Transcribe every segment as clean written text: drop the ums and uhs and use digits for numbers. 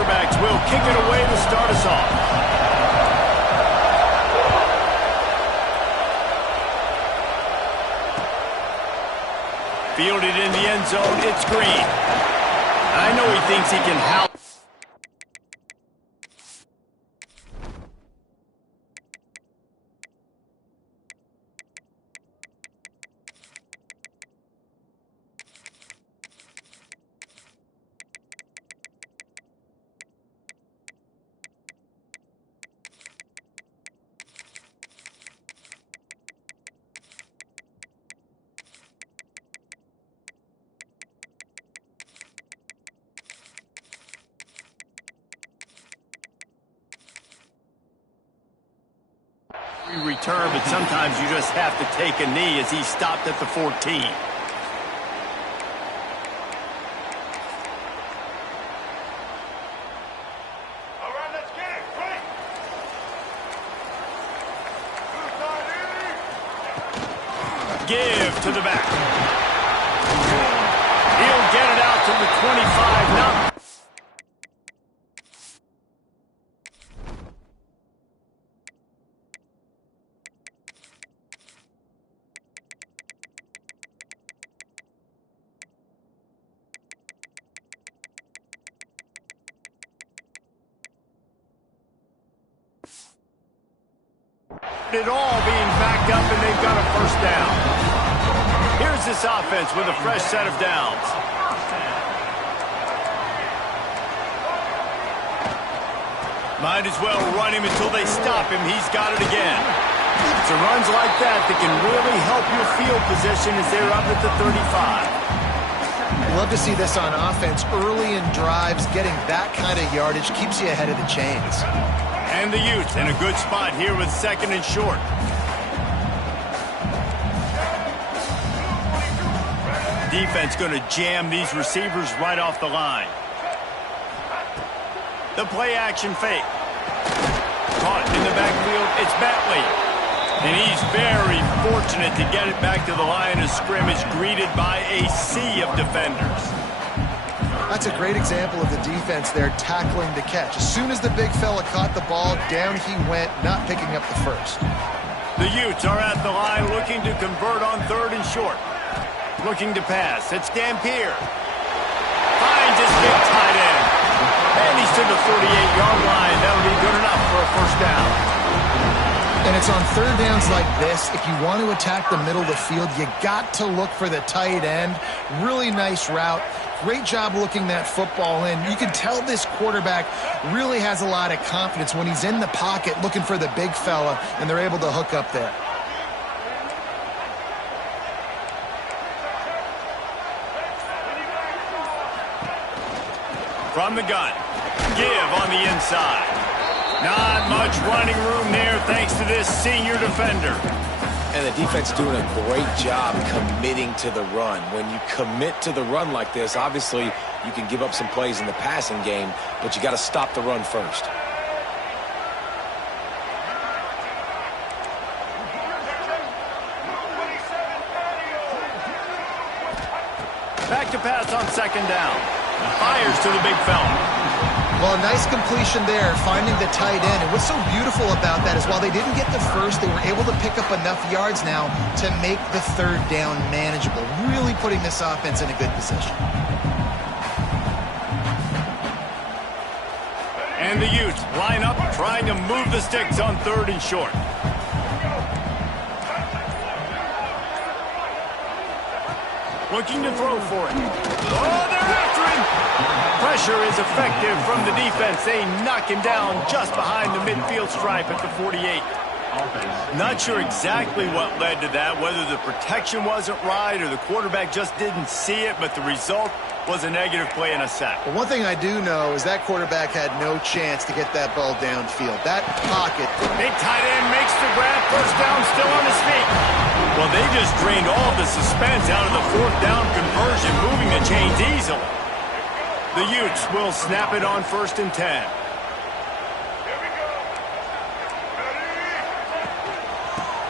Razorbacks will kick it away to start us off. Fielded in the end zone, it's Green. I know he thinks he can help. Return, but sometimes you just have to take a knee as he stopped at the 14. All right, let's get it. Quick. Give to the back. He'll get it out to the 25. Now it all being backed up, and they've got a first down. Here's this offense with a fresh set of downs. Might as well run him until they stop him. He's got it again. It's runs like that that can really help your field position as they're up at the 35. Love to see this on offense. Early in drives, getting that kind of yardage keeps you ahead of the chains. And the Utes in a good spot here with second and short. Defense going to jam these receivers right off the line. The play action fake. Caught in the backfield, it's Bentley. And he's very fortunate to get it back to the line of scrimmage, greeted by a sea of defenders. That's a great example of the defense there tackling the catch. As soon as the big fella caught the ball, down he went, not picking up the first. The Utes are at the line looking to convert on third and short. Looking to pass. It's Dampier. Finds his big tight end. And he's to the 48-yard line. That'll be good enough for a first down. And it's on third downs like this. If you want to attack the middle of the field, you got to look for the tight end. Really nice route. Great job looking that football in. You can tell this quarterback really has a lot of confidence when he's in the pocket looking for the big fella, and they're able to hook up there. From the gun. Give on the inside. Not much running room there thanks to this senior defender. And the defense doing a great job committing to the run. When you commit to the run like this, obviously you can give up some plays in the passing game, but you got to stop the run first. Back to pass on second down. Fires to the big fella. Well, nice completion there, finding the tight end. And what's so beautiful about that is while they didn't get the first, they were able to pick up enough yards now to make the third down manageable, really putting this offense in a good position. And the Utes line up, trying to move the sticks on third and short. Looking to throw for it. Oh, they're after him! Pressure is effective from the defense. They knock him down just behind the midfield stripe at the 48. Not sure exactly what led to that, whether the protection wasn't right or the quarterback just didn't see it, but the result was a negative play and a sack. But one thing I do know is that quarterback had no chance to get that ball downfield. That pocket. Big tight end makes the grab, first down, still on his feet. Well, they just drained all the suspense out of the fourth down conversion, moving the chains easily. The Utes will snap it on 1st and 10.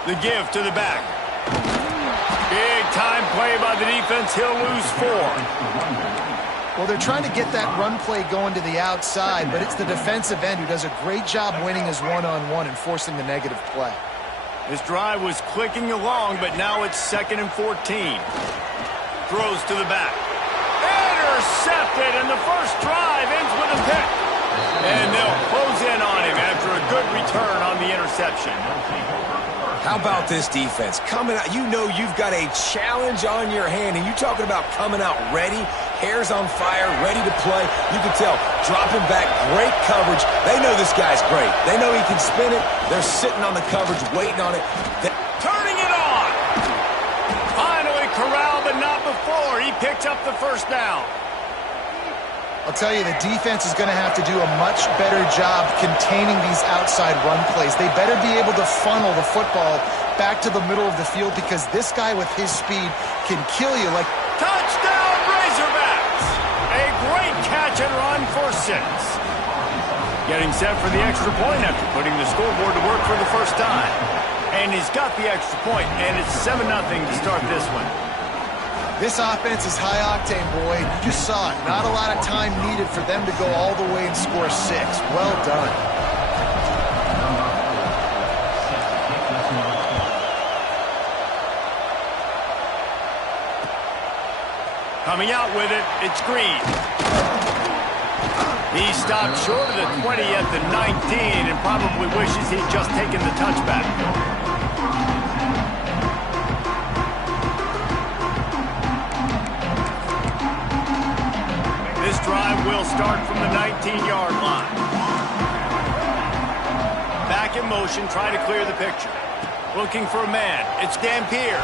The give to the back. Big time play by the defense. He'll lose 4. Well, they're trying to get that run play going to the outside, but it's the defensive end who does a great job winning his one-on-one and forcing the negative play. This drive was clicking along, but now it's 2nd and 14. Throws to the back. Intercepted, and the first drive ends with a pick. And they'll close in on him after a good return on the interception. How about this defense? Coming out, you know you've got a challenge on your hand, and you talking about coming out ready, hair's on fire, ready to play. You can tell, dropping back, great coverage. They know this guy's great. They know he can spin it. They're sitting on the coverage, waiting on it. Turning it on! Finally corralled, but not before. He picks up the first down. I'll tell you, the defense is going to have to do a much better job containing these outside run plays. They better be able to funnel the football back to the middle of the field because this guy with his speed can kill you like... Touchdown, Razorbacks! A great catch and run for 6. Getting set for the extra point after putting the scoreboard to work for the first time. And he's got the extra point, and it's 7-0 to start this one. This offense is high-octane, boy. You just saw it. Not a lot of time needed for them to go all the way and score 6. Well done. Coming out with it, it's Green. He stopped short of the 20 at the 19 and probably wishes he'd just taken the touchback. This drive will start from the 19-yard line. Back in motion, trying to clear the picture. Looking for a man. It's Dampier.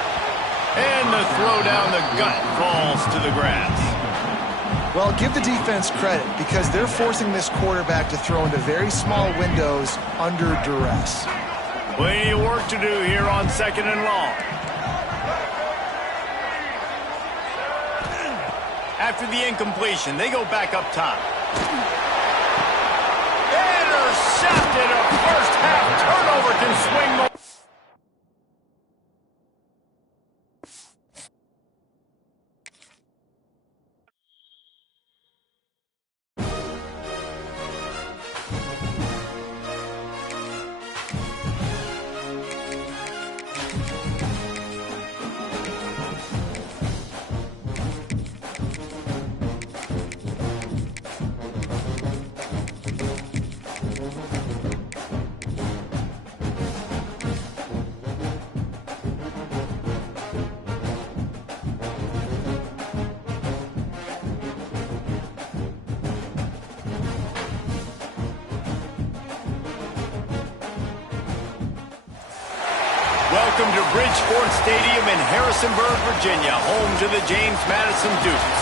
And the throw down the gut falls to the grass. Well, give the defense credit because they're forcing this quarterback to throw into very small windows under duress. Plenty of work to do here on 2nd and long. After the incompletion, they go back up top. Intercepted. A first half turnover can swing the... Welcome to Bridgeport Stadium in Harrisonburg, Virginia, home to the James Madison Dukes.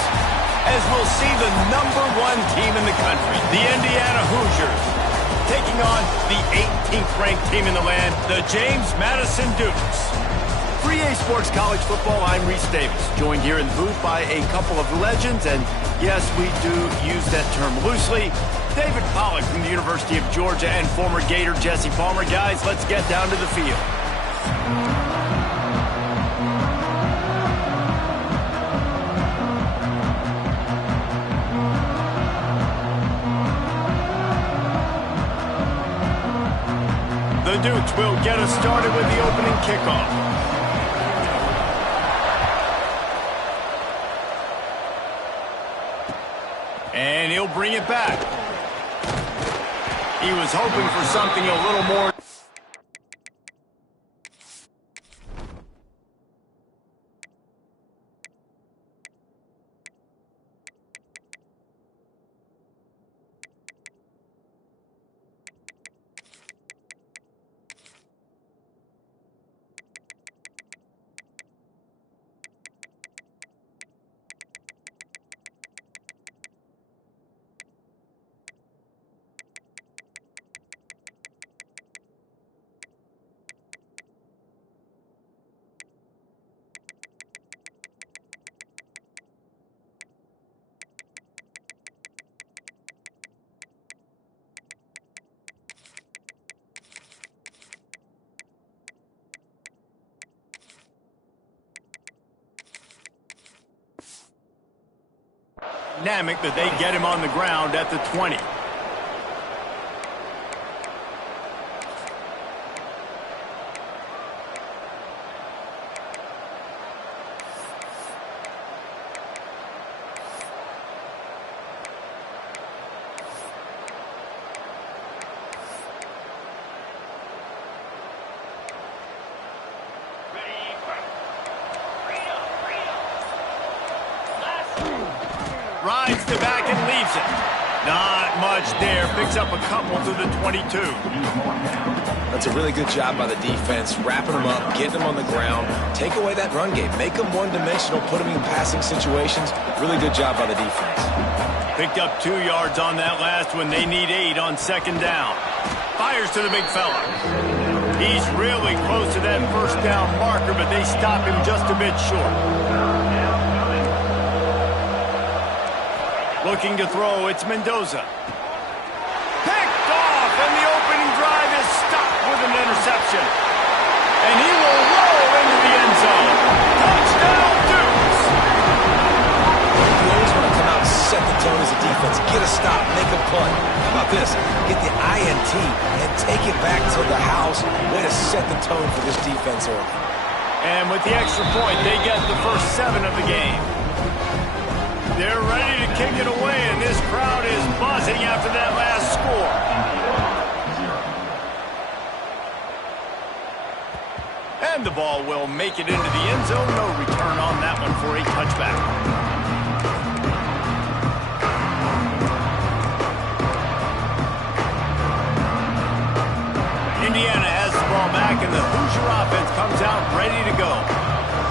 As we'll see the #1 team in the country, the Indiana Hoosiers, taking on the 18th ranked team in the land, the James Madison Dukes. 3A Sports College Football, I'm Reese Davis, joined here in the booth by a couple of legends, and yes, we do use that term loosely. David Pollack from the University of Georgia and former Gator Jesse Palmer. Guys, let's get down to the field. The Dukes will get us started with the opening kickoff. And he'll bring it back. He was hoping for something a little more. dynamic that they get him on the ground at the 20. Rides the back and leaves it. Not much there. Picks up a couple to the 22. That's a really good job by the defense, wrapping them up, getting them on the ground. Take away that run game. Make them one-dimensional, put them in passing situations. Really good job by the defense. Picked up 2 yards on that last one. They need 8 on second down. Fires to the big fella. He's really close to that first down marker, but they stop him just a bit short. Looking to throw, it's Mendoza. Picked off, and the opening drive is stopped with an interception. And he will roll into the end zone. Touchdown, Dukes! You always want to come out and set the tone as a defense. Get a stop, make a punt. How about this? Get the INT and take it back to the house. Way to set the tone for this defense early. And with the extra point, they get the first 7 of the game. They're ready to kick it away, and this crowd is buzzing after that last score. And the ball will make it into the end zone. No return on that one for a touchback. Indiana has the ball back, and the Hoosier offense comes out ready to go.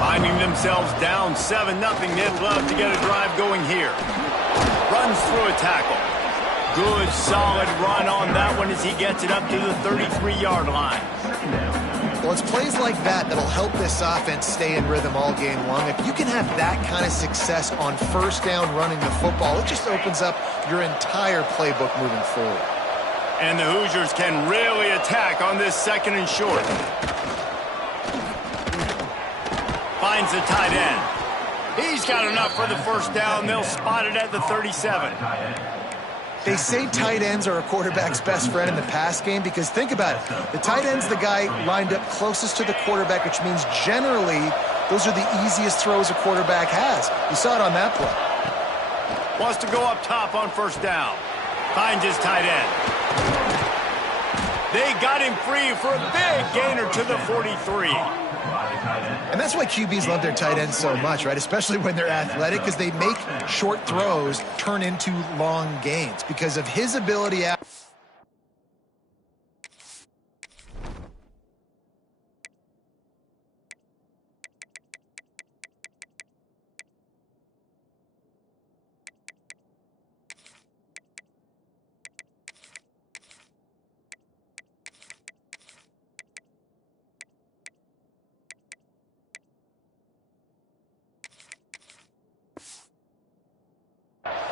Finding themselves down 7-0, they'd love to get a drive going here. Runs through a tackle. Good, solid run on that one as he gets it up to the 33-yard line. Well, it's plays like that that'll help this offense stay in rhythm all game long. If you can have that kind of success on first down running the football, it just opens up your entire playbook moving forward. And the Hoosiers can really attack on this second and short. Finds the tight end. He's got enough for the first down. They'll spot it at the 37. They say tight ends are a quarterback's best friend in the pass game because think about it. The tight end's the guy lined up closest to the quarterback, which means generally those are the easiest throws a quarterback has. You saw it on that play. Wants to go up top on first down. Finds his tight end. They got him free for a big gainer to the 43. And that's why QBs love their tight ends so much, right? Especially when they're athletic, because they make short throws turn into long gains because of his ability.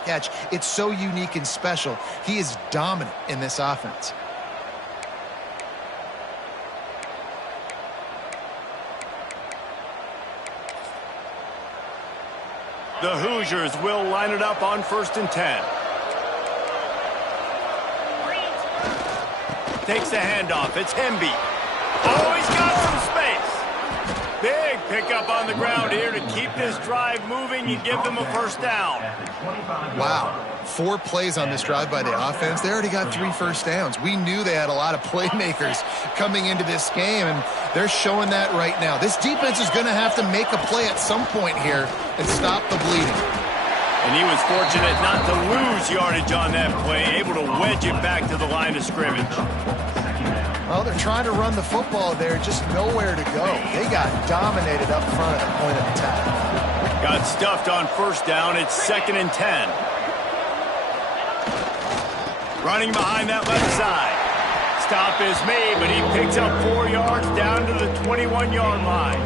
Catch. It's so unique and special. He is dominant in this offense. The Hoosiers will line it up on 1st and 10. Takes the handoff. It's Hemby. Oh, he's got some space. Big pickup on the ground here to keep this drive moving and give them a first down. Wow. 4 plays on this drive by the offense. They already got 3 first downs. We knew they had a lot of playmakers coming into this game, and they're showing that right now. This defense is going to have to make a play at some point here and stop the bleeding. And he was fortunate not to lose yardage on that play, able to wedge it back to the line of scrimmage. Well, they're trying to run the football there, just nowhere to go. They got dominated up front at the point of attack. Got stuffed on first down. It's 2nd and 10. Running behind that left side. Stop is made, but he picks up 4 yards down to the 21-yard line.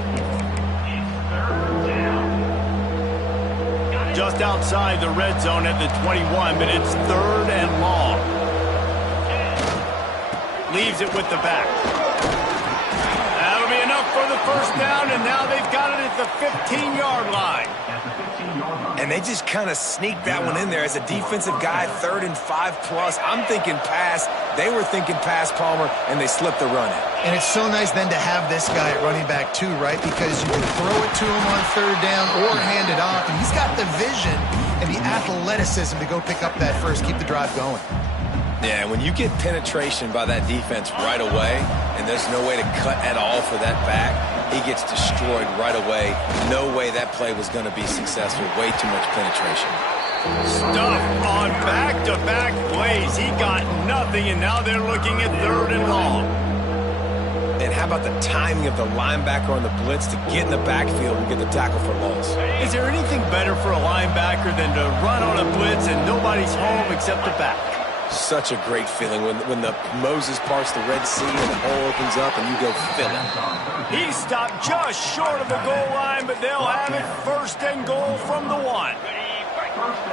Just outside the red zone at the 21, but it's 3rd and long. Leaves it with the back. That'll be enough for the first down, and now they've got it at the 15-yard line. And they just kind of sneaked that one in there. As a defensive guy, 3rd and 5+. I'm thinking pass. They were thinking pass, Palmer, and they slipped the run in. And it's so nice then to have this guy at running back too, right? Because you can throw it to him on 3rd down or hand it off. And he's got the vision and the athleticism to go pick up that first, keep the drive going. Yeah, and when you get penetration by that defense right away, and there's no way to cut at all for that back, he gets destroyed right away. No way that play was going to be successful. Way too much penetration. Stuffed on back-to-back plays. He got nothing, and now they're looking at 3rd and long. And how about the timing of the linebacker on the blitz to get in the backfield and get the tackle for loss? Is there anything better for a linebacker than to run on a blitz and nobody's home except the back? Such a great feeling when the Moses parts the Red Sea and the hole opens up and you go fill it. He stopped just short of the goal line, but they'll have it 1st and goal from the 1.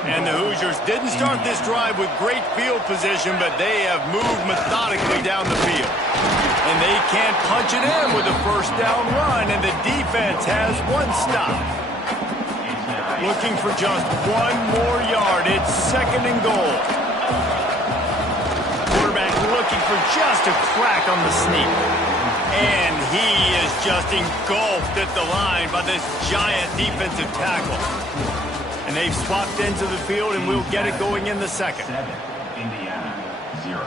And the Hoosiers didn't start this drive with great field position, but they have moved methodically down the field. And they can't punch it in with a 1st down run, and the defense has 1 stop. Looking for just 1 more yard. It's 2nd and goal. Quarterback looking for just a crack on the sneak. And he is just engulfed at the line by this giant defensive tackle. And they've swapped into the field, and we'll get it going in the 2nd. 7, Indiana, 0.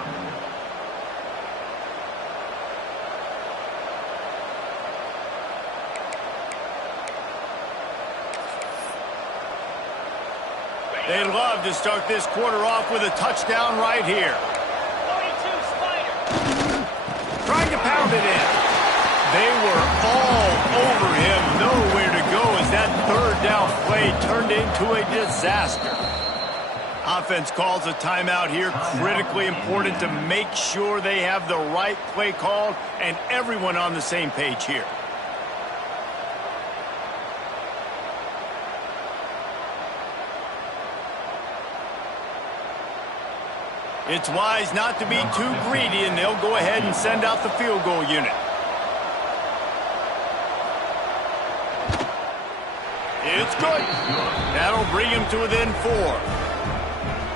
They'd love to start this quarter off with a touchdown right here. 42 Spider. Trying to pound it in. They were all over him. Nowhere to go as that 3rd down play turned into a disaster. Offense calls a timeout here. Critically important to make sure they have the right play called and everyone on the same page here. It's wise not to be too greedy, and they'll go ahead and send out the field goal unit. It's good. That'll bring him to within 4.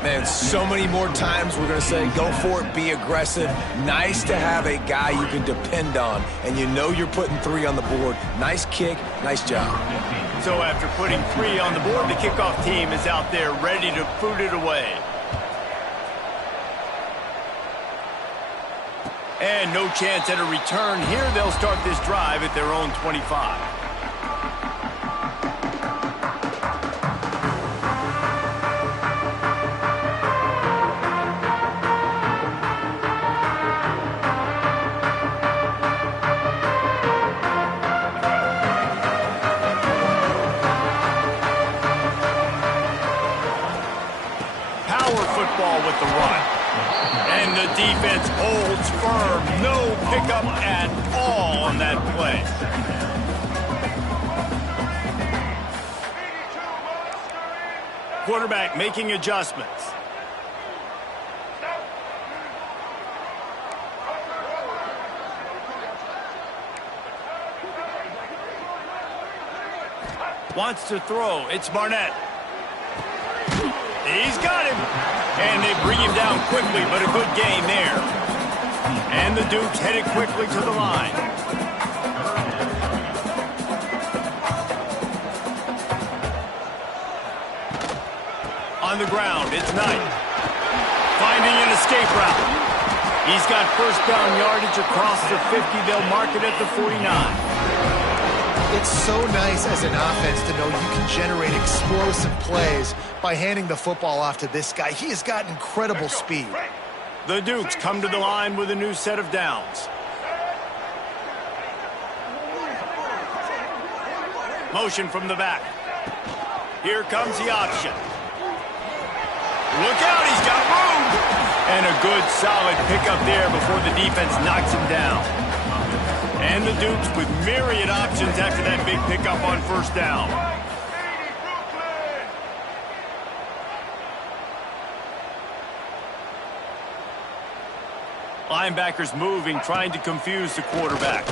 Man, so many more times we're going to say, go for it, be aggressive. Nice to have a guy you can depend on, and you know you're putting 3 on the board. Nice kick, nice job. So after putting 3 on the board, the kickoff team is out there ready to boot it away. And no chance at a return here. They'll start this drive at their own 25. Power football with the run. And the defense holds firm. No pickup at all on that play. Quarterback making adjustments. Wants to throw. It's Barnett. He's got him. And they bring him down quickly, but a good gain there. And the Dukes headed quickly to the line. On the ground, it's Knight. Finding an escape route. He's got 1st down yardage across the 50. They'll mark it at the 49. It's so nice as an offense to know you can generate explosive plays by handing the football off to this guy. He has got incredible speed. The Dukes come to the line with a new set of downs. Motion from the back. Here comes the option. Look out, he's got room! And a good solid pickup there before the defense knocks him down. And the Dukes with myriad options after that big pickup on 1st down. Linebackers moving, trying to confuse the quarterback.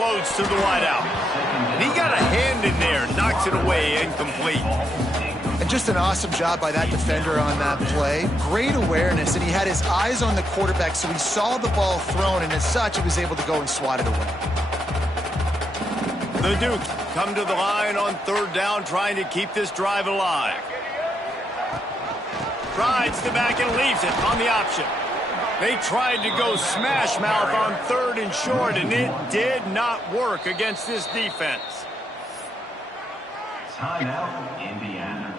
unloads to the wideout. And he got a hand in there, knocks it away, incomplete. And just an awesome job by that defender on that play. Great awareness, and he had his eyes on the quarterback, so he saw the ball thrown, and as such, he was able to go and swat it away. The Dukes come to the line on third down, trying to keep this drive alive. Drives the back and leaves it on the option. They tried to go smash mouth on third and short, and it did not work against this defense. Timeout, Indiana.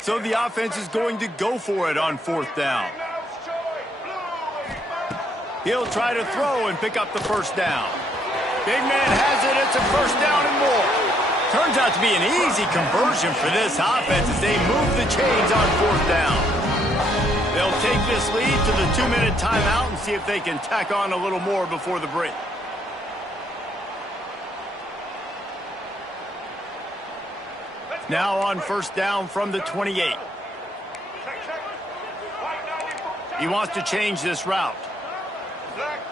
So the offense is going to go for it on fourth down. He'll try to throw and pick up the first down. Big man has it. It's a first down and more. Turns out to be an easy conversion for this offense as they move the chains on fourth down. They'll take this lead to the 2-minute timeout and see if they can tack on a little more before the break. Now on first down from the 28. He wants to change this route.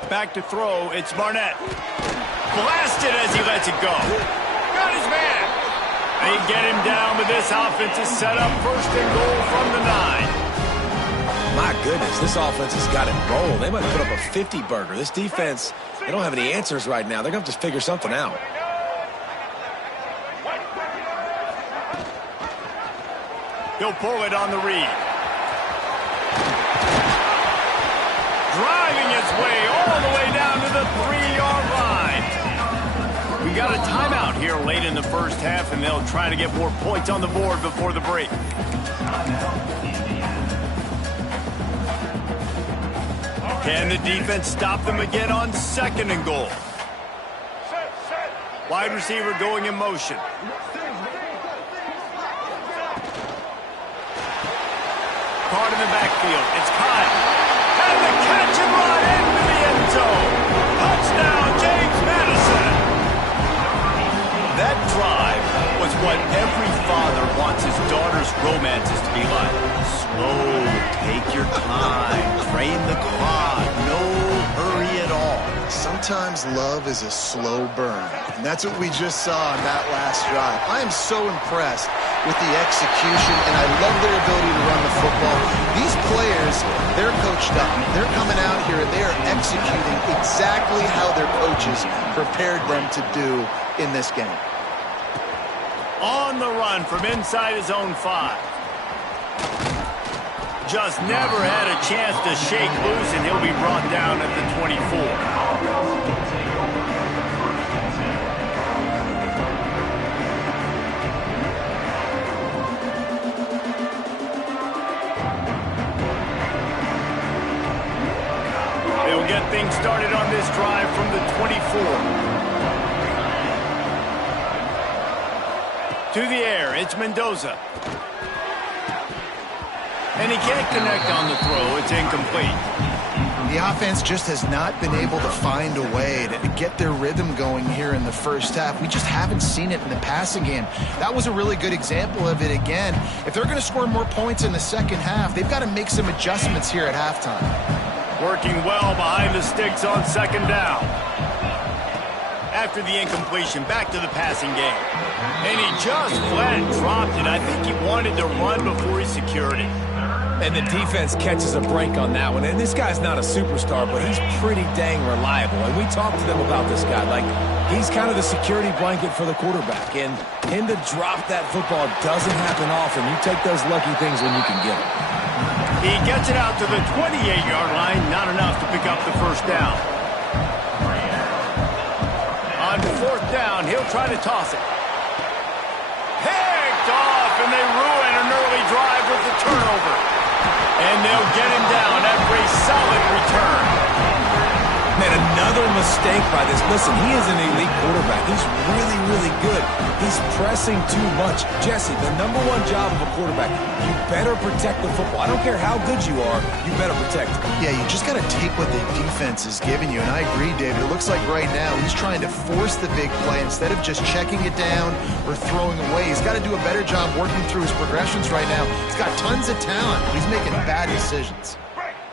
Back to throw, it's Barnett. Blasted as he lets it go. Got his man. They get him down, but this offense is set up first and goal from the 9. My goodness, this offense has got it rolling. They might put up a 50-burger. This defense, they don't have any answers right now. They're going to have to figure something out. He'll pull it on the read. Driving his way all the way down to the 3-yard line. We got a timeout here late in the first half, and they'll try to get more points on the board before the break. Can the defense stop them again on second and goal? Wide receiver going in motion. Caught in the backfield. It's Kyle. And the catch and run into the end zone. Touchdown, James Madison. That drive was what every father wants his daughter's romances to be like. Slow, take your time, train the clock, no hurry at all. Sometimes love is a slow burn, and that's what we just saw on that last drive. I am so impressed with the execution, and I love their ability to run the football. These players, they're coached up. They're coming out here, and they are executing exactly how their coaches prepared them to do in this game. On the run from inside his own 5. Just never had a chance to shake loose, and he'll be brought down at the 24. They'll get things started on this drive from the 24. To the air, it's Mendoza. And he can't connect on the throw. It's incomplete. The offense just has not been able to find a way to get their rhythm going here in the first half. We just haven't seen it in the passing game. That was a really good example of it again. If they're going to score more points in the second half, they've got to make some adjustments here at halftime. Working well behind the sticks on second down. After the incompletion, back to the passing game. And he just flat dropped it. I think he wanted to run before he secured it. And the defense catches a break on that one. And this guy's not a superstar, but he's pretty dang reliable. And we talked to them about this guy. Like, he's kind of the security blanket for the quarterback. And him to drop that football doesn't happen often. You take those lucky things when you can get them. He gets it out to the 28-yard line. Not enough to pick up the first down. On fourth down, he'll try to toss it. Picked off, and they ruin an early drive with the turnover. And they'll get him down after a solid return. Man, And another mistake by this. Listen, he is an elite quarterback. He's really, really good. He's pressing too much. Jesse, the #1 job of a quarterback, you better protect the football. I don't care how good you are, you better protect it. Yeah, you just got to take what the defense is giving you. And I agree, David. It looks like right now he's trying to force the big play instead of just checking it down or throwing away. He's got to do a better job working through his progressions right now. He's got tons of talent, but he's making bad decisions.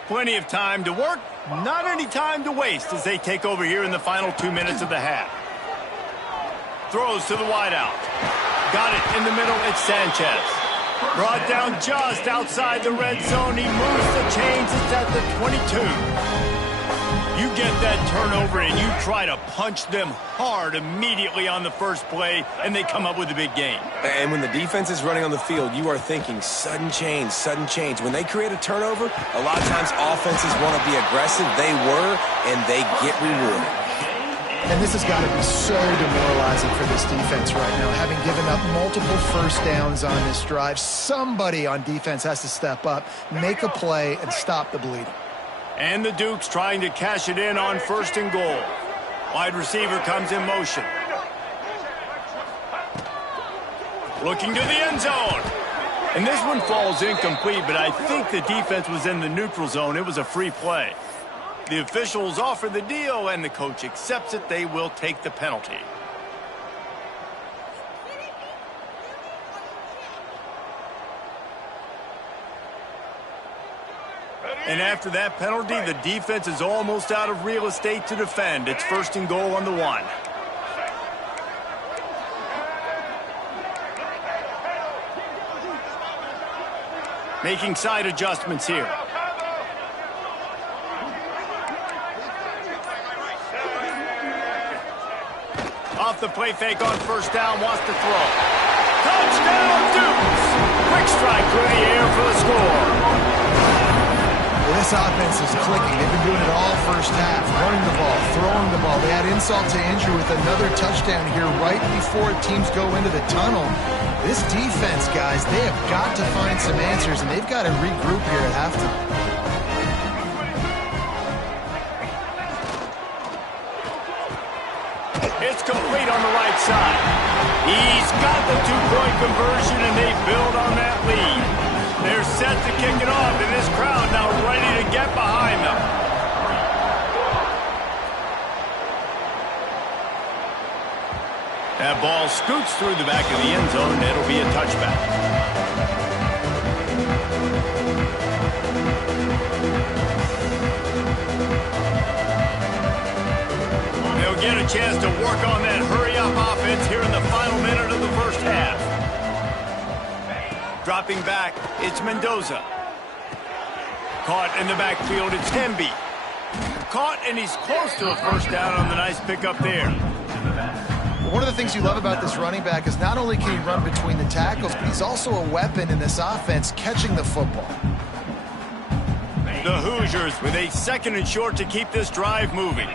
Plenty of time to work, not any time to waste as they take over here in the final 2 minutes of the half. Throws to the wideout. Got it in the middle, it's Sanchez. Brought down just outside the red zone. He moves the chains, it's at the 22. You get that turnover and you try to punch them hard immediately on the first play, and they come up with a big gain. And when the defense is running on the field, you are thinking sudden change, sudden change. When they create a turnover, a lot of times offenses want to be aggressive. They were, and they get rewarded. And this has got to be so demoralizing for this defense right now. Having given up multiple first downs on this drive, somebody on defense has to step up, make a play, and stop the bleeding. And the Dukes trying to cash it in on 1st and goal. Wide receiver comes in motion. Looking to the end zone. And this one falls incomplete, but I think the defense was in the neutral zone. It was a free play. The officials offer the deal, and the coach accepts it. They will take the penalty. And after that penalty, the defense is almost out of real estate to defend. It's 1st and goal on the 1. Making side adjustments here. Off the play fake on 1st down, wants to throw. Touchdown, Dukes! Quick strike through the air for the score. Well, this offense is clicking. They've been doing it all first half, running the ball, throwing the ball. They had insult to injury with another touchdown here right before teams go into the tunnel. This defense, guys, they have got to find some answers, and they've got to regroup here at halftime. It's complete on the right side. He's got the 2-point conversion, and they build on that lead. They're set to kick it off, and this crowd now ready to get behind them. That ball scoots through the back of the end zone, and it'll be a touchback. They'll get a chance to work on that hurry-up offense here in the final minute of the first half. Dropping back, it's Mendoza. Caught in the backfield, it's Hemby. Caught, and he's close to a 1st down on the nice pickup there. One of the things you love about this running back is not only can he run between the tackles, but he's also a weapon in this offense catching the football. The Hoosiers with a 2nd and short to keep this drive moving.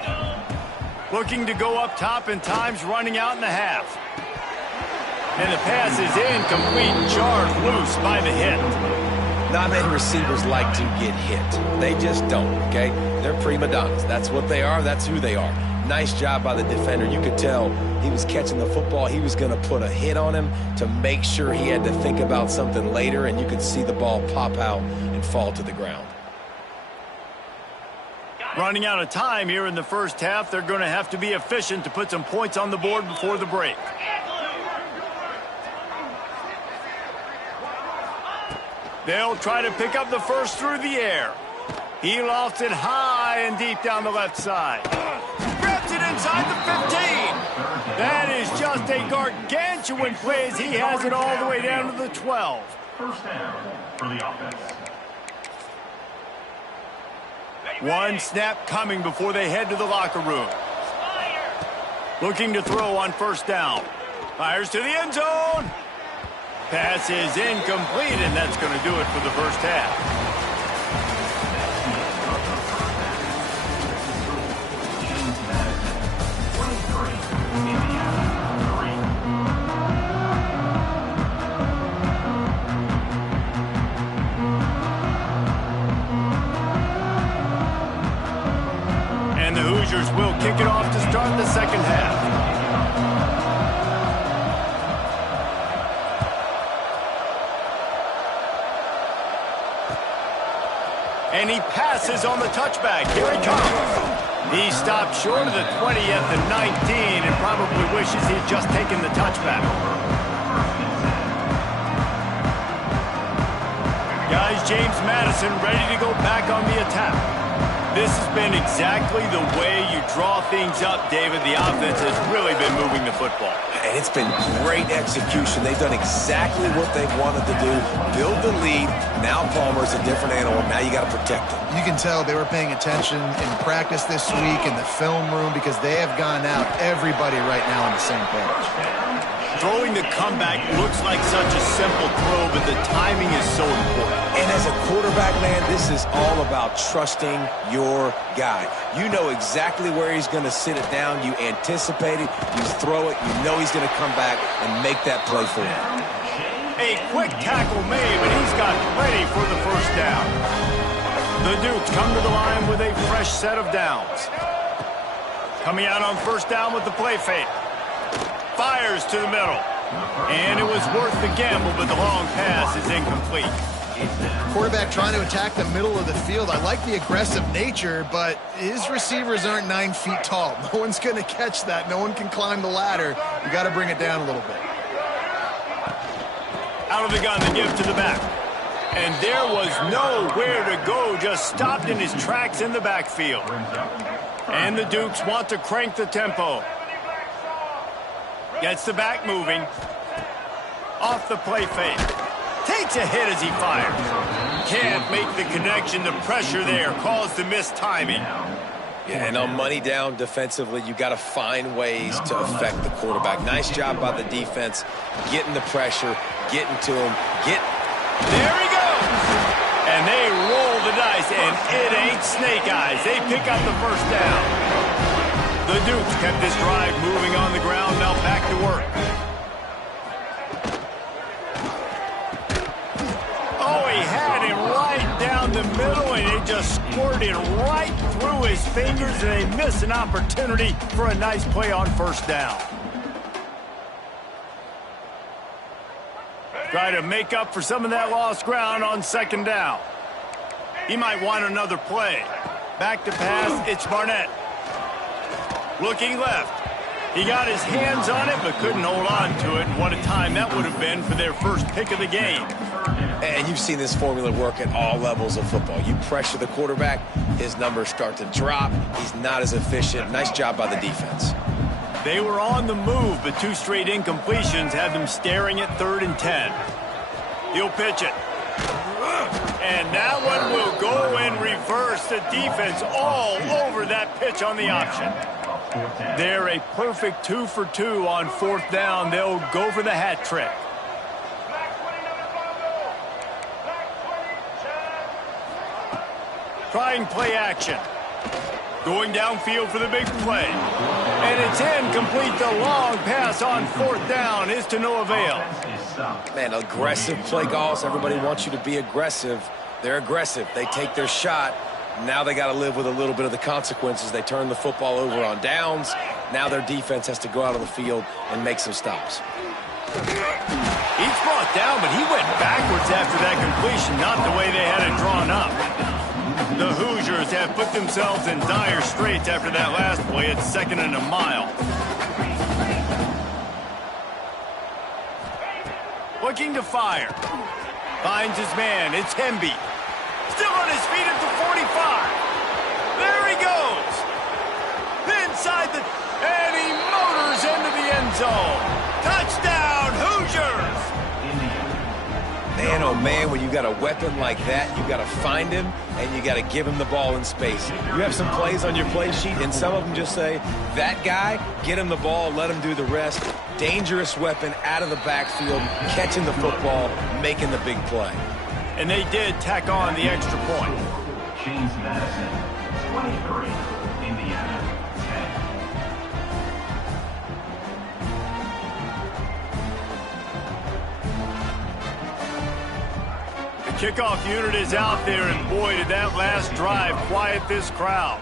Looking to go up top, and time's running out in the half. And the pass is incomplete, charged loose by the hit. Not many receivers like to get hit. They just don't, okay? They're prima donnas. That's what they are. That's who they are. Nice job by the defender. You could tell he was catching the football. He was going to put a hit on him to make sure he had to think about something later, and you could see the ball pop out and fall to the ground. Running out of time here in the first half. They're going to have to be efficient to put some points on the board before the break. They'll try to pick up the first through the air. He lofts it high and deep down the left side. Grabs it inside the 15. That is just a gargantuan play as he has it all the way down to the 12. 1st down for the offense. One snap coming before they head to the locker room. Looking to throw on 1st down. Fires to the end zone. Pass is incomplete, and that's going to do it for the first half. kick it off to start the second half. And he passes on the touchback. Here he comes. He stopped short of the 20 at the 19 and probably wishes he'd just taken the touchback. Guys, James Madison ready to go back on the attack. This has been exactly the way you draw things up, David. The offense has really been moving the football. And it's been great execution. They've done exactly what they wanted to do. Build the lead. Now Palmer's a different animal. Now you got to protect him. You can tell they were paying attention in practice this week in the film room because they have gone out everybody right now on the same page. Throwing the comeback looks like such a simple throw, but the timing is so important. And as a quarterback, man, this is all about trusting your guy. You know exactly where he's going to sit it down. You anticipate it. You throw it. You know he's going to come back and make that play for you. A quick tackle made, but he's got plenty for the first down. The Dukes come to the line with a fresh set of downs. Coming out on first down with the play fake. Fires to the middle. And it was worth the gamble, but the long pass is incomplete. Quarterback trying to attack the middle of the field. I like the aggressive nature, but his receivers aren't 9 feet tall. No one's going to catch that. No one can climb the ladder. You got to bring it down a little bit. Out of the gun, the give to the back. And there was nowhere to go, just stopped in his tracks in the backfield. And the Dukes want to crank the tempo. Gets the back moving. Off the play fake. Takes a hit as he fires. Can't make the connection. The pressure there caused the missed timing. Yeah, and on money down defensively, you got to find ways to affect the quarterback. Nice job by the defense, getting the pressure, getting to him. There he goes! And they roll the dice, and it ain't snake eyes. They pick up the first down. The Dukes kept this drive moving on the ground, now back to work. Oh, he had him right down the middle, and it just squirted right through his fingers, and they miss an opportunity for a nice play on first down. Try to make up for some of that lost ground on second down. He might want another play. Back to pass, it's Barnett. Looking left. He got his hands on it, but couldn't hold on to it. And what a time that would have been for their first pick of the game. And you've seen this formula work at all levels of football. You pressure the quarterback, his numbers start to drop. He's not as efficient. Nice job by the defense. They were on the move, but 2 straight incompletions had them staring at 3rd and 10. He'll pitch it. And that one will go in reverse. The defense all over that pitch on the option. They're a perfect 2 for 2 on 4th down. They'll go for the hat trick. Trying play action. Going downfield for the big play. And it's incomplete. The long pass on 4th down is to no avail. Man, aggressive play calls. Everybody wants you to be aggressive. They're aggressive. They take their shot. Now they got to live with a little bit of the consequences. They turn the football over on downs. Now their defense has to go out on the field and make some stops. He's brought down, but he went backwards after that completion, not the way they had it drawn up. The Hoosiers have put themselves in dire straits after that last play at 2nd and a mile. Looking to fire. Finds his man. It's Hemby. Still on his feet at the 45. There he goes. Inside the... And he motors into the end zone. Touchdown, Hoosiers! Man, oh man, when you got a weapon like that, you got to find him and you got to give him the ball in space. You have some plays on your play sheet, and some of them just say, that guy, get him the ball, let him do the rest. Dangerous weapon out of the backfield, catching the football, making the big play. And they did tack on the extra point. James Madison, 23, Indiana, 10. The kickoff unit is out there, and boy, did that last drive quiet this crowd.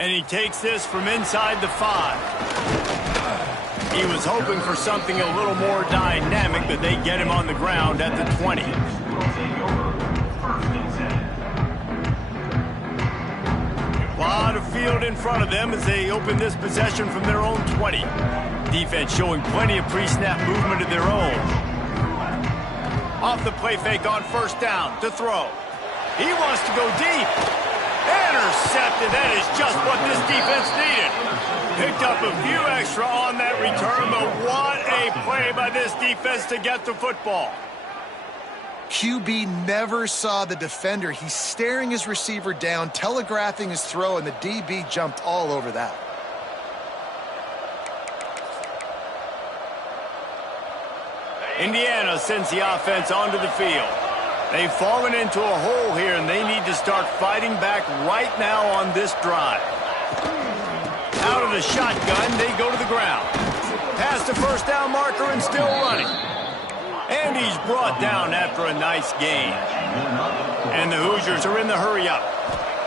And he takes this from inside the 5. He was hoping for something a little more dynamic, but they get him on the ground at the 20. A lot of field in front of them as they open this possession from their own 20. Defense showing plenty of pre-snap movement of their own. Off the play fake on first down to throw. He wants to go deep. Intercepted. That is just what this defense needed. Picked up a few extra on that return, but what a play by this defense to get the football. QB never saw the defender. He's staring his receiver down, telegraphing his throw, and the DB jumped all over that. Indiana sends the offense onto the field. They've fallen into a hole here, and they need to start fighting back right now on this drive. Out of the shotgun, they go to the ground. Past the first down marker and still running. And he's brought down after a nice gain. And the Hoosiers are in the hurry-up.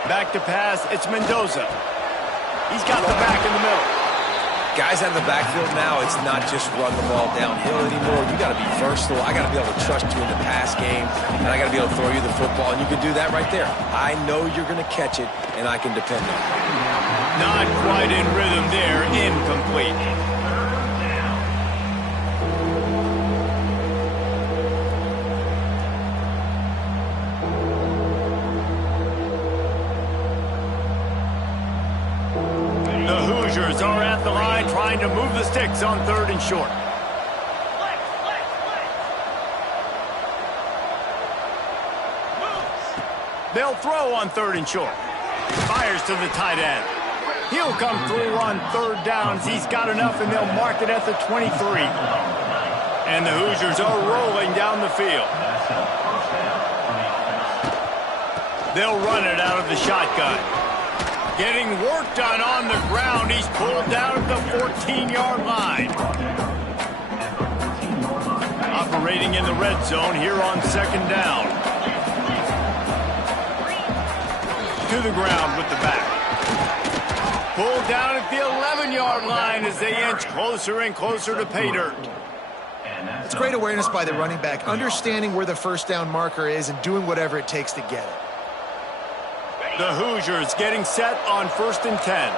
Back to pass, it's Mendoza. He's got the back in the middle. Guys out of the backfield now, it's not just run the ball downhill anymore. You got to be versatile. I got to be able to trust you in the pass game, and I got to be able to throw you the football, and you can do that right there. I know you're going to catch it, and I can depend on it. Not quite in rhythm there, incomplete. Are at the line trying to move the sticks on 3rd and short. They'll throw on 3rd and short. Fires to the tight end. He'll come through on 3rd downs. He's got enough, and they'll mark it at the 23. And the Hoosiers are rolling down the field. They'll run it out of the shotgun. Getting work done on the ground. He's pulled down at the 14-yard line. Operating in the red zone here on 2nd down. To the ground with the back. Pulled down at the 11-yard line as they inch closer and closer to pay dirt. It's great awareness by the running back, understanding where the first down marker is and doing whatever it takes to get it. The Hoosiers getting set on 1st and 10.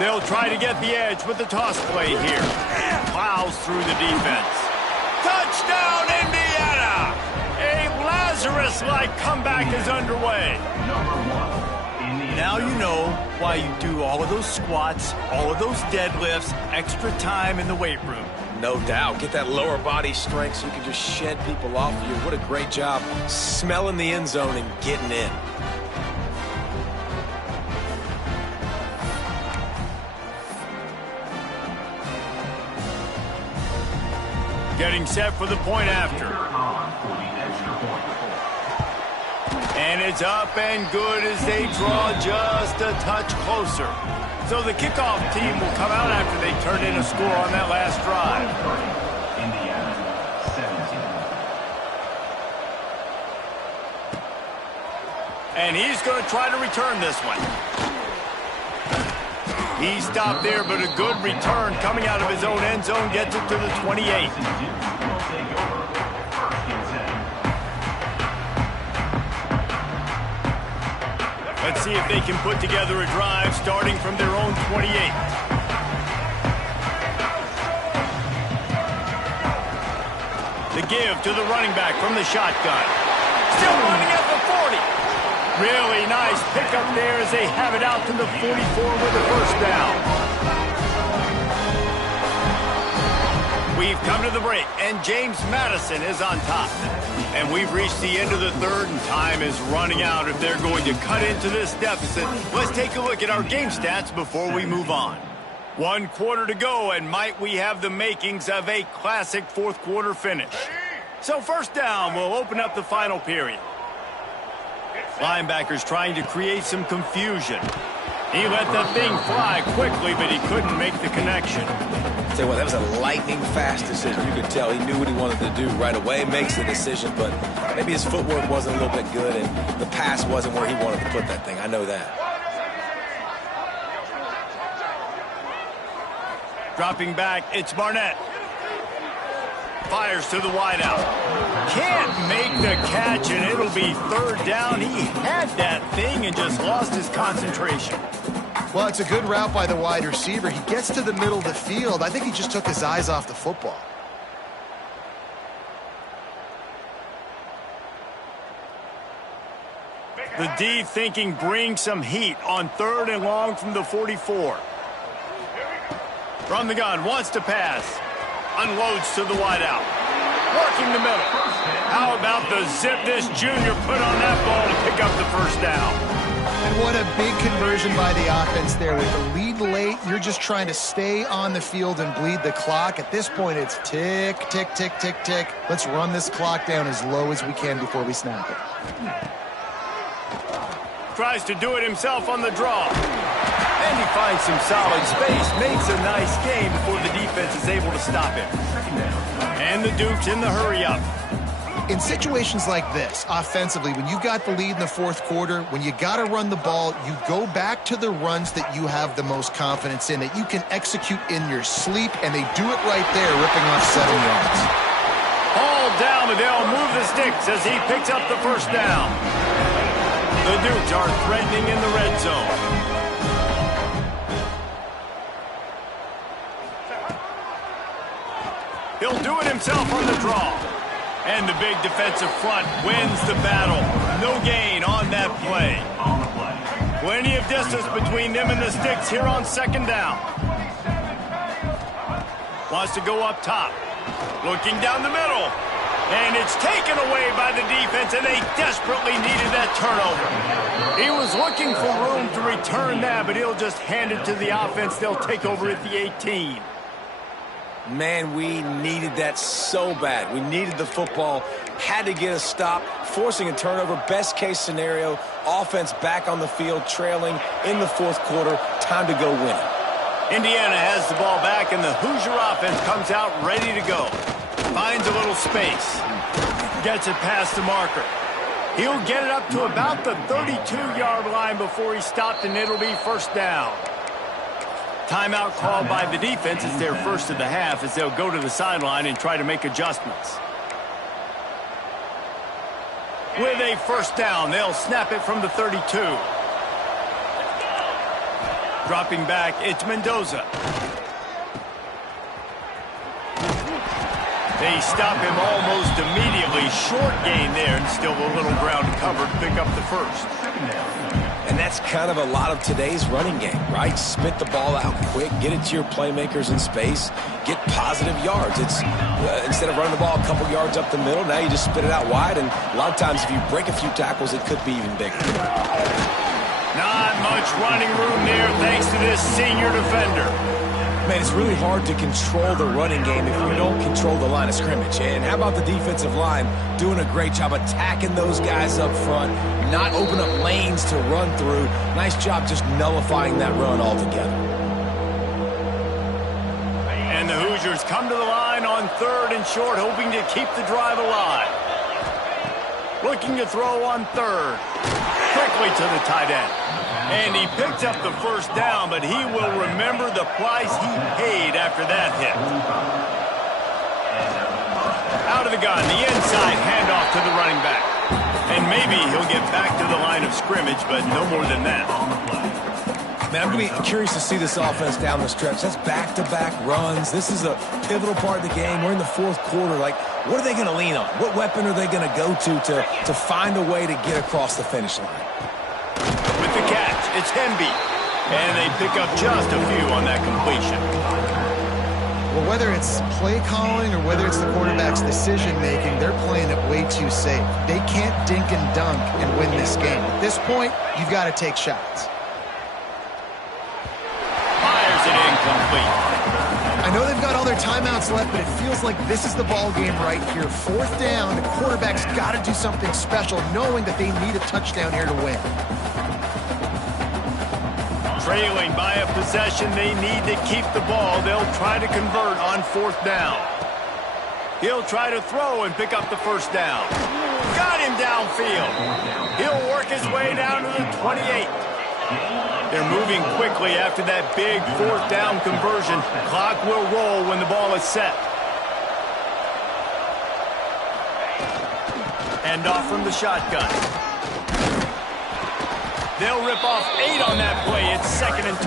They'll try to get the edge with the toss play here. Plows through the defense. Touchdown, Indiana! A Lazarus-like comeback is underway. Now you know why you do all of those squats, all of those deadlifts, extra time in the weight room. No doubt. Get that lower body strength so you can just shed people off of you. What a great job smelling the end zone and getting in. Getting set for the point after. And it's up and good as they draw just a touch closer. So the kickoff team will come out after they turn in a score on that last drive. Indiana 17. And he's going to try to return this one. He stopped there, but a good return coming out of his own end zone gets it to the 28. Let's see if they can put together a drive starting from their own 28. The give to the running back from the shotgun. Still running at the 40. Really nice pickup there as they have it out to the 44 with the first down. We've come to the break, and James Madison is on top. And we've reached the end of the 3rd, and time is running out if they're going to cut into this deficit. Let's take a look at our game stats before we move on. 1 quarter to go, and might we have the makings of a classic 4th quarter finish. So 1st down will open up the final period. Linebackers trying to create some confusion. He let that thing fly quickly, but he couldn't make the connection. Tell you what, that was a lightning-fast decision. You could tell he knew what he wanted to do right away, makes the decision, but maybe his footwork wasn't a little bit good, and the pass wasn't where he wanted to put that thing. I know that. Dropping back, it's Barnett. Fires to the wideout. Can't make the catch, and it'll be third down. He had that thing and just lost his concentration. Well, it's a good route by the wide receiver. He gets to the middle of the field. I think he just took his eyes off the football. The D thinking bring some heat on 3rd and long from the 44. From the gun, wants to pass. Unloads to the wideout. Working the middle. How about the zip this junior put on that ball to pick up the first down? And what a big conversion by the offense there. With the lead late, you're just trying to stay on the field and bleed the clock. At this point, it's tick, tick, tick, tick, tick. Let's run this clock down as low as we can before we snap it. Tries to do it himself on the draw. And he finds some solid space. Makes a nice game before the defense is able to stop him. And the Duke's in the hurry-up. In situations like this, offensively, when you got the lead in the 4th quarter, when you got to run the ball, you go back to the runs that you have the most confidence in, that you can execute in your sleep, and they do it right there, ripping off 7 yards. All down, but they'll move the sticks as he picks up the first down. The Dukes are threatening in the red zone. He'll do it himself on the draw. And the big defensive front wins the battle. No gain on that play. Plenty of distance between them and the sticks here on 2nd down. Wants to go up top. Looking down the middle. And it's taken away by the defense, and they desperately needed that turnover. He was looking for room to return that, but he'll just hand it to the offense. They'll take over at the 18. Man, we needed that so bad. We needed the football, had to get a stop, forcing a turnover. Best case scenario, offense back on the field, trailing in the 4th quarter. Time to go win it. Indiana has the ball back, and the Hoosier offense comes out ready to go. Finds a little space. Gets it past the marker. He'll get it up to about the 32-yard line before he's stopped, and it'll be first down. Timeout called by the defense. It's their first of the half as they'll go to the sideline and try to make adjustments. With a first down, they'll snap it from the 32. Dropping back, it's Mendoza. They stop him almost immediately. Short gain there, and still a little ground covered to pick up the first. And that's kind of a lot of today's running game, right? Spit the ball out quick, get it to your playmakers in space, get positive yards. It's instead of running the ball a couple yards up the middle, now you just spit it out wide, and a lot of times if you break a few tackles, it could be even bigger. Not much running room there thanks to this senior defender. Man, it's really hard to control the running game if you don't control the line of scrimmage. And how about the defensive line doing a great job attacking those guys up front, not open up lanes to run through. Nice job just nullifying that run altogether. And the Hoosiers come to the line on 3rd and short, hoping to keep the drive alive. Looking to throw on 3rd. Quickly to the tight end. And he picked up the first down, but he will remember the price he paid after that hit. Out of the gun, the inside handoff to the running back. And maybe he'll get back to the line of scrimmage, but no more than that. Man, I'm going to be curious to see this offense down the stretch. That's back-to-back runs. This is a pivotal part of the game. We're in the 4th quarter. Like, what are they going to lean on? What weapon are they going to go to find a way to get across the finish line? With the catch, it's Hemby. And they pick up just a few on that completion. Well, whether it's play calling or whether it's the quarterback's decision-making, they're playing it way too safe. They can't dink and dunk and win this game. At this point, you've got to take shots. Fires it incomplete. I know they've got all their timeouts left, but it feels like this is the ball game right here. 4th down, the quarterback's got to do something special, knowing that they need a touchdown here to win. Trailing by a possession, they need to keep the ball. They'll try to convert on 4th down. He'll try to throw and pick up the 1st down. Got him downfield. He'll work his way down to the 28. They're moving quickly after that big 4th down conversion. Clock will roll when the ball is set. Hand off from the shotgun. They'll rip off 8 on that play. It's 2nd and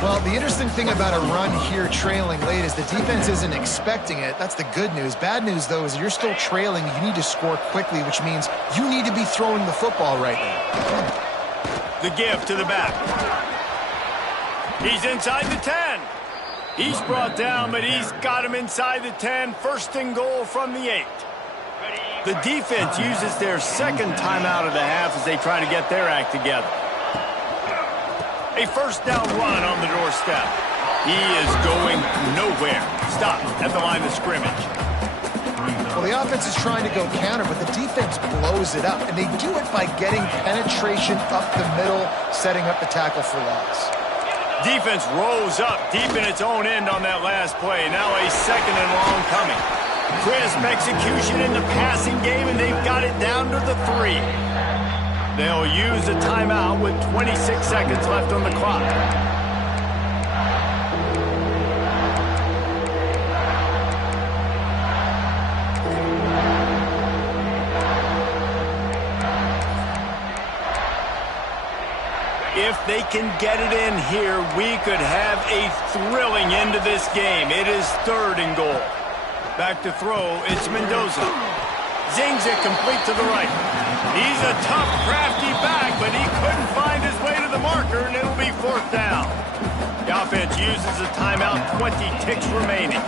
2. Well, the interesting thing about a run here trailing late is the defense isn't expecting it. That's the good news. Bad news, though, is you're still trailing. You need to score quickly, which means you need to be throwing the football right now. The give to the back. He's inside the 10. He's brought down, but he's got him inside the 10. 1st and goal from the 8. The defense uses their 2nd timeout of the half as they try to get their act together. A 1st down run on the doorstep. He is going nowhere. Stop at the line of scrimmage. Well, the offense is trying to go counter, but the defense blows it up, and they do it by getting penetration up the middle, setting up the tackle for loss. Defense rose up deep in its own end on that last play. Now a 2nd and long coming. Crisp execution in the passing game, and they've got it down to the 3. They'll use a timeout with 26 seconds left on the clock. If they can get it in here, we could have a thrilling end to this game. It is 3rd and goal. Back to throw, it's Mendoza. Zings it complete to the right. He's a tough, crafty back, but he couldn't find his way to the marker, and it'll be 4th down. The offense uses a timeout, 20 ticks remaining.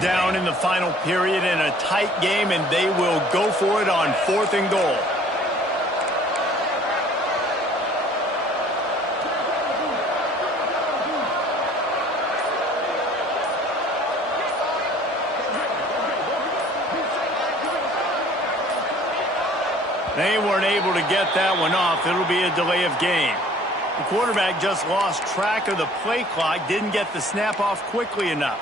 Down in the final period in a tight game, and they will go for it on 4th and goal. They weren't able to get that one off. It'll be a delay of game. The quarterback just lost track of the play clock, didn't get the snap off quickly enough.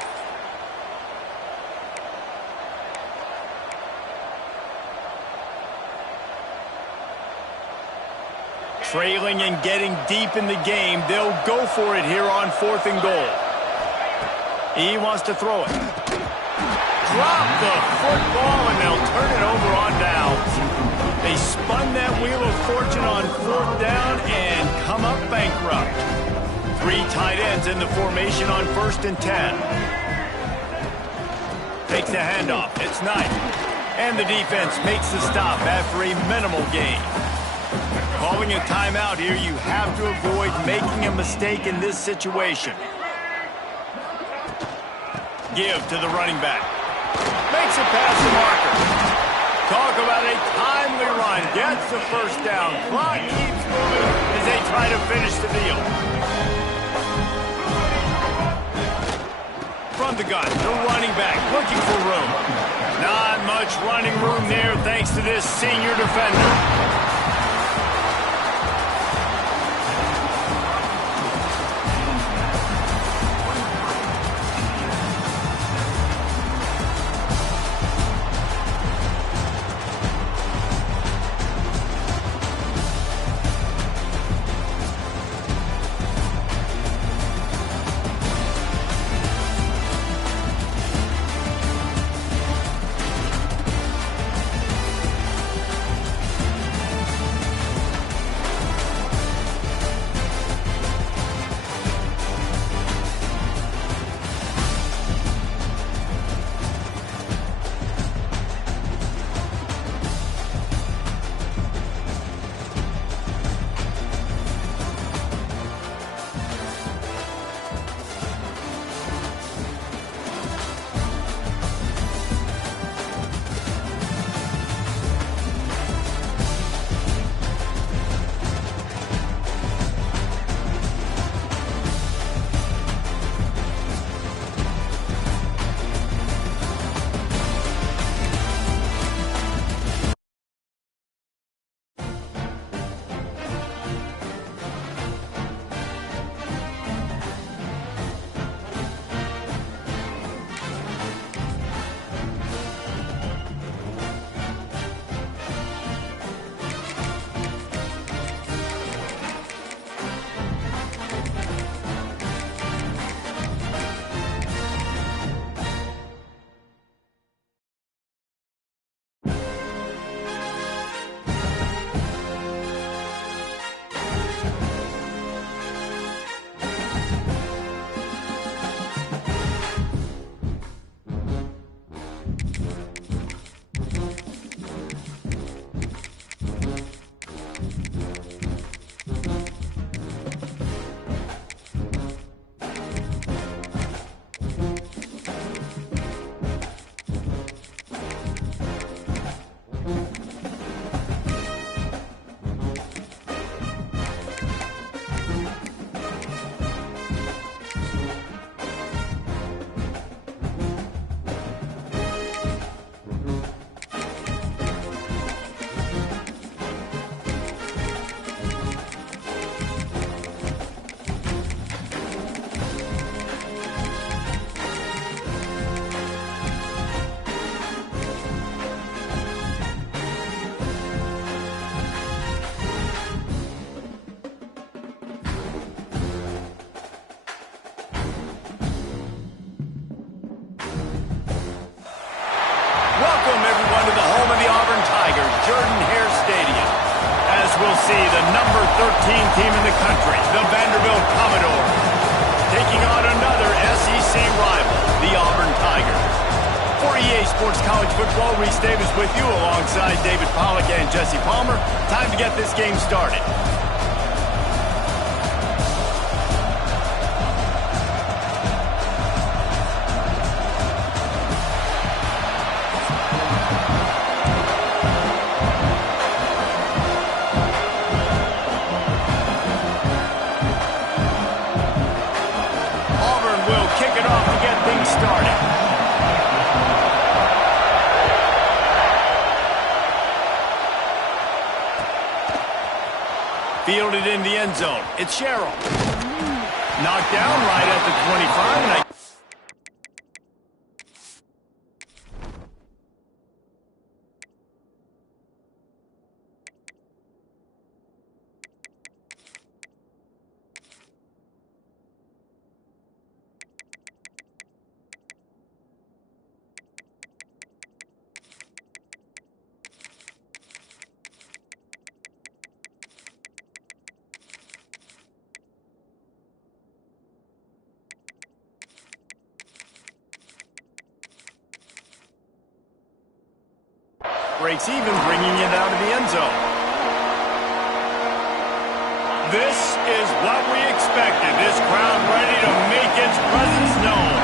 Trailing and getting deep in the game, they'll go for it here on 4th and goal. He wants to throw it. Drop the football, and they'll turn it over on downs. They spun that wheel of fortune on 4th down and come up bankrupt. 3 tight ends in the formation on 1st and 10. Takes the handoff. It's Knight. And the defense makes the stop after a minimal gain. Calling a timeout here, you have to avoid making a mistake in this situation. Give to the running back. Makes it past the marker. Talk about a timely run. Gets the 1st down. Clock keeps moving as they try to finish the deal. From the gun, the running back looking for room. Not much running room there thanks to this senior defender. 13th team in the country, the Vanderbilt Commodores, taking on another SEC rival, the Auburn Tigers. For EA Sports College Football, Reese Davis with you alongside David Pollack and Jesse Palmer. Time to get this game started. Kick it off to get things started. Fielded in the end zone. It's Sherrill. Knocked down right at the 25. Breaks even, bringing it out of the end zone. This is what we expected. This crowd ready to make its presence known.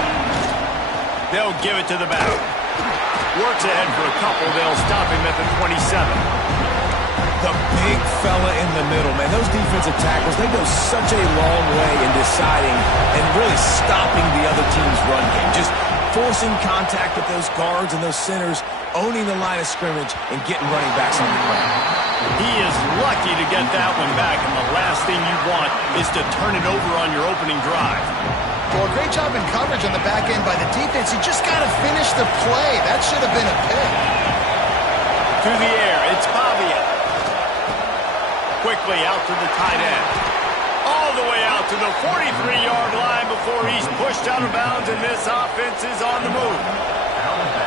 They'll give it to the back. Works ahead for a couple. They'll stop him at the 27. The big fella in the middle, man. Those defensive tackles, they go such a long way in deciding and really stopping the other team's run game. Just forcing contact with those guards and those centers, owning the line of scrimmage, and getting running backs on the ground. He is lucky to get that one back, and the last thing you want is to turn it over on your opening drive. Well, great job in coverage on the back end by the defense. You just got to finish the play. That should have been a pick. Through the air, it's Pavia. Quickly out to the tight end. All the way out to the 43-yard line before he's pushed out of bounds, and this offense is on the move.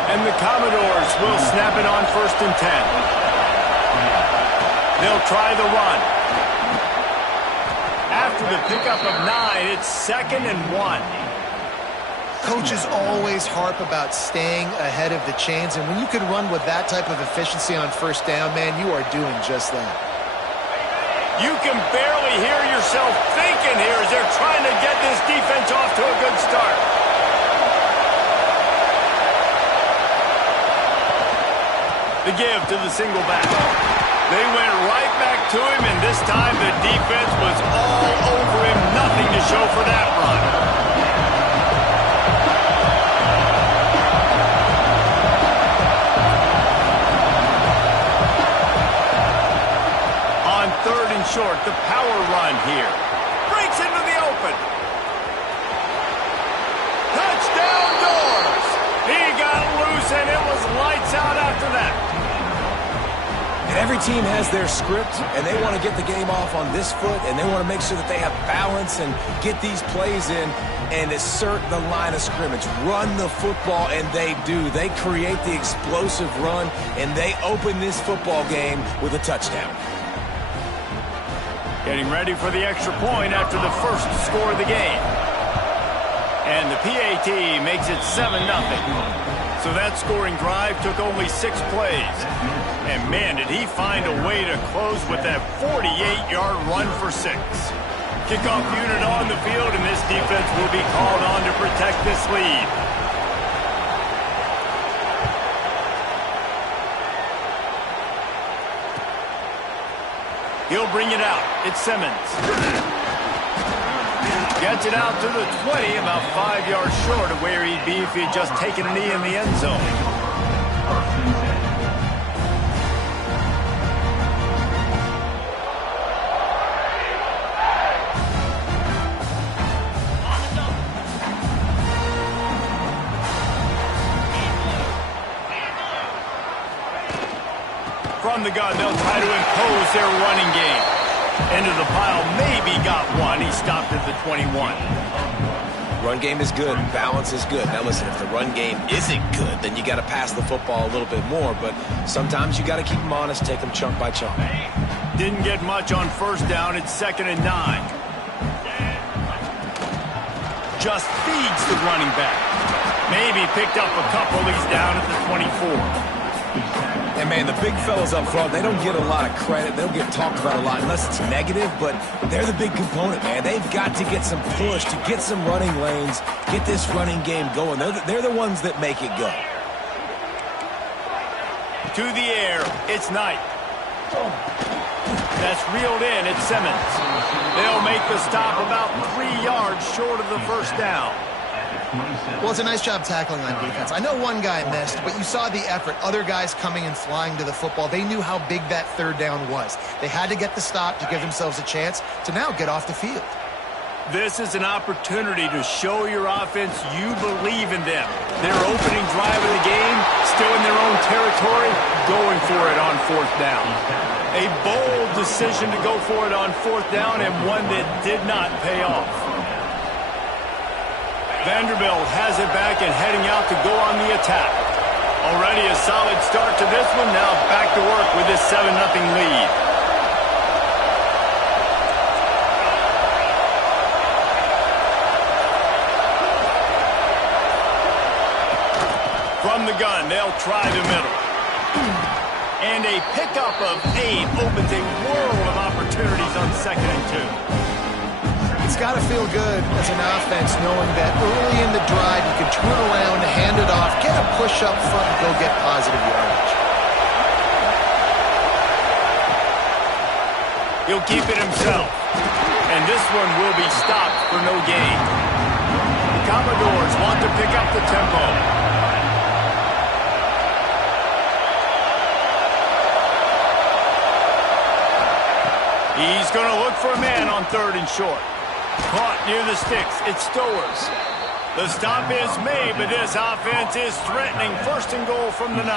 And the Commodores will snap it on 1st and 10. They'll try the run. After the pickup of 9, it's 2nd and 1. Coaches always harp about staying ahead of the chains, and when you can run with that type of efficiency on 1st down, man, you are doing just that. You can barely hear yourself thinking here as they're trying to get this defense off to a good start. The give to the single back. They went right back to him, and this time the defense was all over him. Nothing to show for that run. On 3rd and short, the power run here. Breaks into the open. Touchdown Doors! He got loose, and it was lights out after that. And every team has their script, and they want to get the game off on this foot, and they want to make sure that they have balance and get these plays in and assert the line of scrimmage. Run the football, and they do. They create the explosive run, and they open this football game with a touchdown. Getting ready for the extra point after the first score of the game. And the PAT makes it 7-0. So that scoring drive took only 6 plays. And man, did he find a way to close with that 48-yard run for 6. Kickoff unit on the field, and this defense will be called on to protect this lead. He'll bring it out. It's Simmons. Gets it out to the 20, about 5 yards short of where he'd be if he'd just taken a knee in the end zone. From the gun, they'll try to impose their running game. Into the pile, maybe got one. He stopped at the 21. Run game is good. Balance is good. Now listen, if the run game isn't good, then you got to pass the football a little bit more. But sometimes you got to keep them honest, take them chunk by chunk. Didn't get much on first down. It's 2nd and 9. Just feeds the running back. Maybe picked up a couple. He's down at the 24. And, man, the big fellas up front, they don't get a lot of credit. They don't get talked about a lot unless it's negative, but they're the big component, man. They've got to get some push, to get some running lanes, get this running game going. They're the ones that make it go. To the air, it's Knight. That's reeled in at Simmons. They'll make the stop about 3 yards short of the first down. Well, it's a nice job tackling on defense. I know one guy missed, but you saw the effort. Other guys coming and flying to the football. They knew how big that third down was. They had to get the stop to give themselves a chance to now get off the field. This is an opportunity to show your offense you believe in them. Their opening drive of the game, still in their own territory, going for it on 4th down. A bold decision to go for it on 4th down, and one that did not pay off. Vanderbilt has it back and heading out to go on the attack. Already a solid start to this one. Now back to work with this 7-0 lead. From the gun, they'll try the middle. And a pickup of 8 opens a world of opportunities on 2nd and 2. It's got to feel good as an offense knowing that early in the drive you can turn around, hand it off, get a push up front, and go get positive yardage. He'll keep it himself. And this one will be stopped for no gain. The Commodores want to pick up the tempo. He's going to look for a man on 3rd and short. Caught near the sticks. It's Stowers. The stop is made, but this offense is threatening 1st and goal from the 9.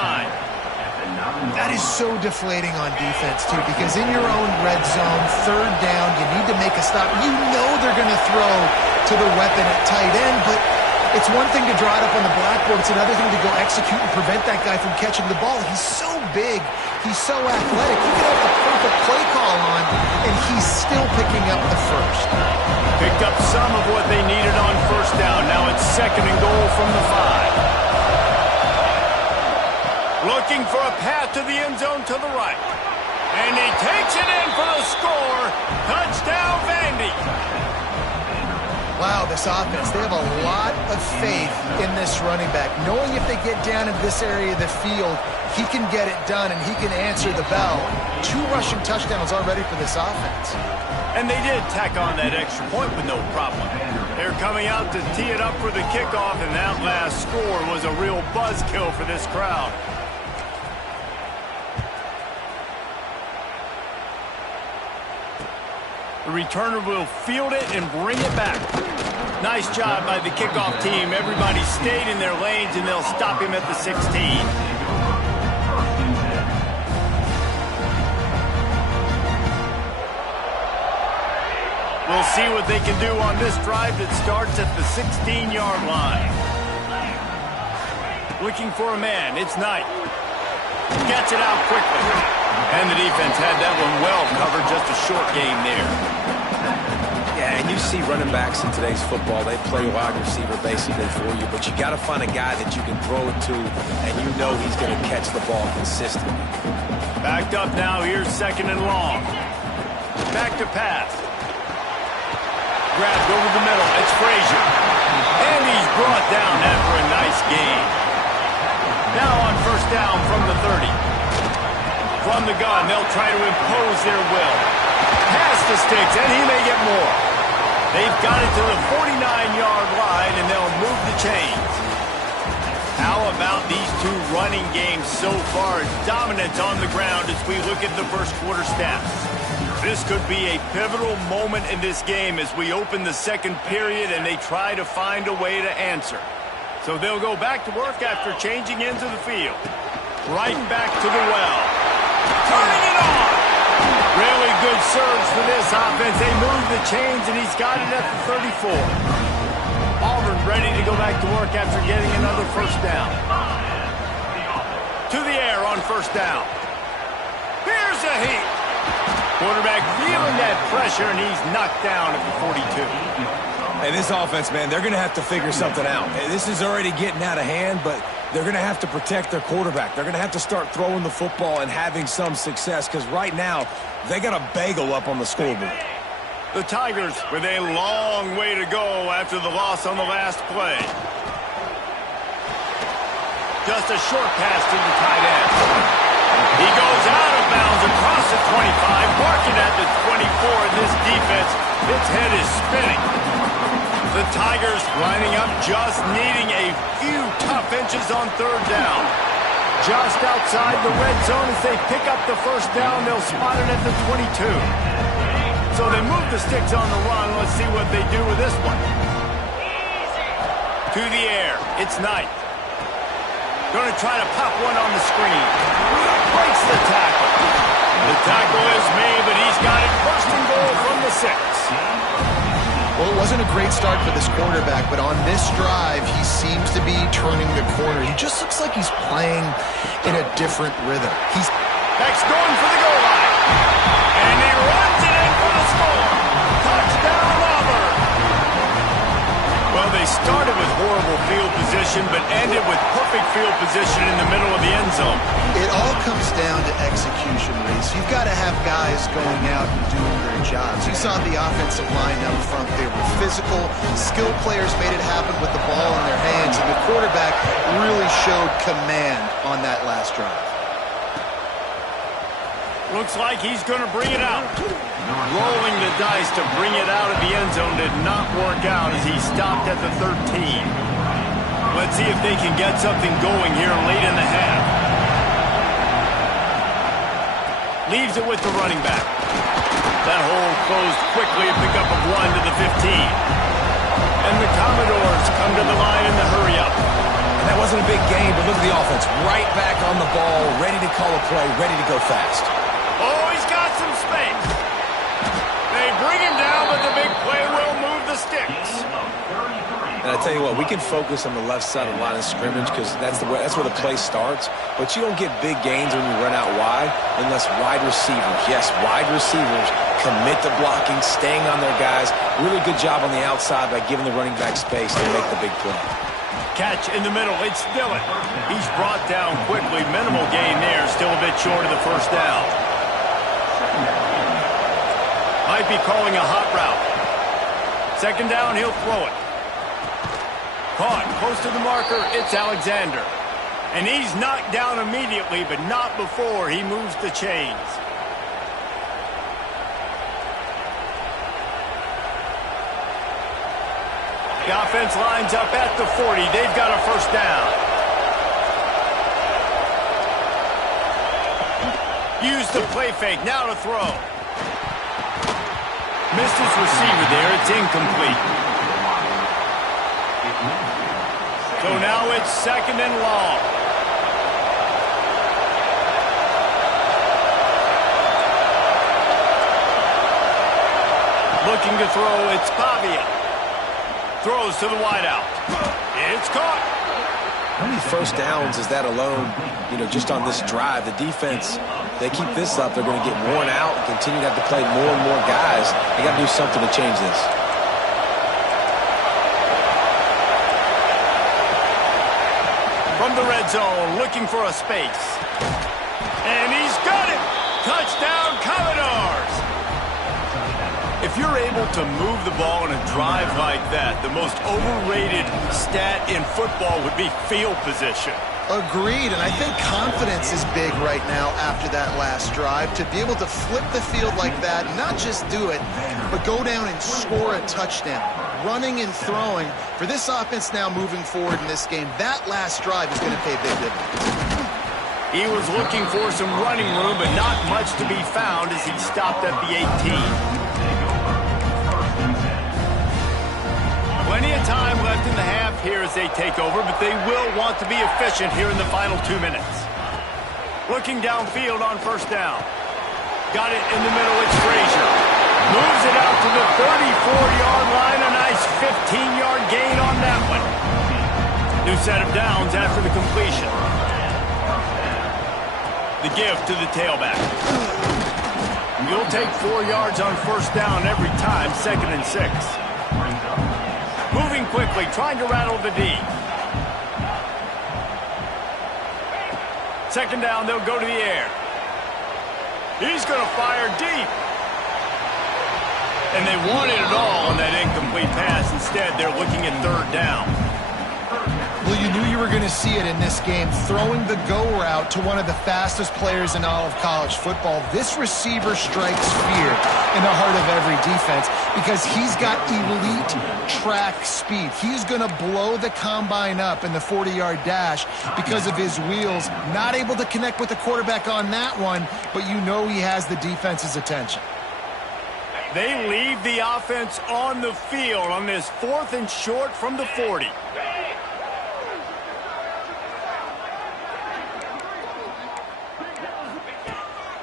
That is so deflating on defense, too, because in your own red zone, 3rd down, you need to make a stop. You know they're going to throw to the weapon at tight end, but it's one thing to draw it up on the blackboard. It's another thing to go execute and prevent that guy from catching the ball. He's so big. He's so athletic. You can have the perfect play call on, and he's still picking up the first. Picked up some of what they needed on 1st down. Now it's 2nd and goal from the 5. Looking for a path to the end zone to the right. And he takes it in for the score. Touchdown, Vandy. Wow, this offense, they have a lot of faith in this running back. Knowing if they get down in this area of the field, he can get it done and he can answer the bell. 2 rushing touchdowns already for this offense. And they did tack on that extra point with no problem. They're coming out to tee it up for the kickoff, and that last score was a real buzzkill for this crowd. The returner will field it and bring it back. Nice job by the kickoff team. Everybody stayed in their lanes, and they'll stop him at the 16. We'll see what they can do on this drive that starts at the 16-yard line. Looking for a man. It's Knight. Gets it out quickly. And the defense had that one well covered. Just a short game there. Yeah, and you see running backs in today's football, they play wide receiver basically for you, but you got to find a guy that you can throw it to, and you know he's going to catch the ball consistently. Backed up now. Here's 2nd and long. Back to pass. Grabbed over the middle. It's Frazier. And he's brought down after a nice gain. Now on 1st down from the 30. From the gun, they'll try to impose their will. Past the sticks, and he may get more. They've got it to the 49-yard line, and they'll move the chains. How about these 2 running games so far? Dominance on the ground as we look at the first quarter stats. This could be a pivotal moment in this game as we open the 2nd period and they try to find a way to answer. So they'll go back to work after changing into the field. Right back to the well. Turning it on! Really good surge for this offense. They move the chains and he's got it at the 34. Auburn ready to go back to work after getting another 1st down. To the air on 1st down. Here's a heat. Quarterback feeling that pressure, and he's knocked down at the 42. And this offense, man, they're going to have to figure something out. This is already getting out of hand, but they're going to have to protect their quarterback. They're going to have to start throwing the football and having some success, because right now they got a bagel up on the scoreboard. The Tigers with a long way to go after the loss on the last play. Just a short pass to the tight end. He goes out of bounds across the 25, marking at the 24, and this defense, its head is spinning. The Tigers lining up, just needing a few tough inches on third down. Just outside the red zone as they pick up the first down, they'll spot it at the 22. So they move the sticks on the run. Let's see what they do with this one. To the air, it's Knight. Going to try to pop one on the screen. Breaks the tackle. The tackle is made, but he's got it first and goal from the 6. Well, it wasn't a great start for this quarterback, but on this drive, he seems to be turning the corner. He just looks like he's playing in a different rhythm. Next going for the goal line. And he runs it in for the score. Touchdown, Auburn. Well, they started with horrible field position, but ended with perfect field position in the middle of the end zone. It all comes down to execution, Reese. You've got to have guys going out and doing their jobs. You saw the offensive line up front. They were physical. Skilled players made it happen with the ball in their hands, and the quarterback really showed command on that last drive. Looks like he's going to bring it out. Rolling the dice to bring it out of the end zone did not work out as he stopped at the 13. Let's see if they can get something going here late in the half. Leaves it with the running back. That hole closed quickly, a pickup of 1 to the 15. And the Commodores come to the line in the hurry up. And that wasn't a big game, but look at the offense. Right back on the ball, ready to call a play, ready to go fast. Oh, he's got some space. They bring him down, but the big play will move the sticks. And I tell you what, we can focus on the left side of the line of scrimmage because that's where the play starts. But you don't get big gains when you run out wide unless wide receivers, yes, wide receivers, commit to blocking, staying on their guys. Really good job on the outside by giving the running back space to make the big play. Catch in the middle, it's Dillon. He's brought down quickly, minimal gain there, still a bit short of the first down. Might be calling a hot route. Second down, he'll throw it. Caught close to the marker, it's Alexander. And he's knocked down immediately, but not before he moves the chains. The offense lines up at the 40. They've got a first down. Use the play fake, now to throw. Missed his receiver there, it's incomplete. So now it's second and long. Looking to throw, it's Pavia. Throws to the wideout. It's caught. How many first downs is that alone, just on this drive? The defense, they keep this up, they're going to get worn out and continue to have to play more and more guys. They got to do something to change this. From the red zone, looking for a space. And he's got it! Touchdown, Commodores! If you're able to move the ball in a drive like that, the most overrated stat in football would be field position. Agreed, and I think confidence is big right now after that last drive. To be able to flip the field like that, not just do it, but go down and score a touchdown. Running and throwing. For this offense now moving forward in this game, that last drive is going to pay big dividends. He was looking for some running room, but not much to be found as he stopped at the 18. Plenty of time left in the half here as they take over, but they will want to be efficient here in the final 2 minutes. Looking downfield on first down. Got it in the middle, it's Frazier. Moves it out to the 34-yard line, a nice 15-yard gain on that one. New set of downs after the completion. The give to the tailback. You'll take 4 yards on first down every time, 2nd and 6. Moving quickly, trying to rattle the D. 2nd down, they'll go to the air. He's going to fire deep. And they wanted it all on that incomplete pass. Instead, they're looking at 3rd down. Well, you knew you were going to see it in this game, throwing the go route to one of the fastest players in all of college football. This receiver strikes fear in the heart of every defense because he's got elite track speed. He's going to blow the combine up in the 40-yard dash because of his wheels. Not able to connect with the quarterback on that one, but you know he has the defense's attention. They leave the offense on the field on this 4th and short from the 40.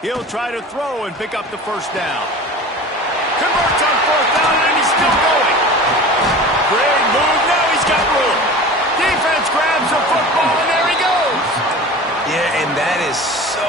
He'll try to throw and pick up the first down. Converts on 4th down, and he's still going. Great move. Now he's got room. Defense grabs the football, and there he goes. Yeah, and that is so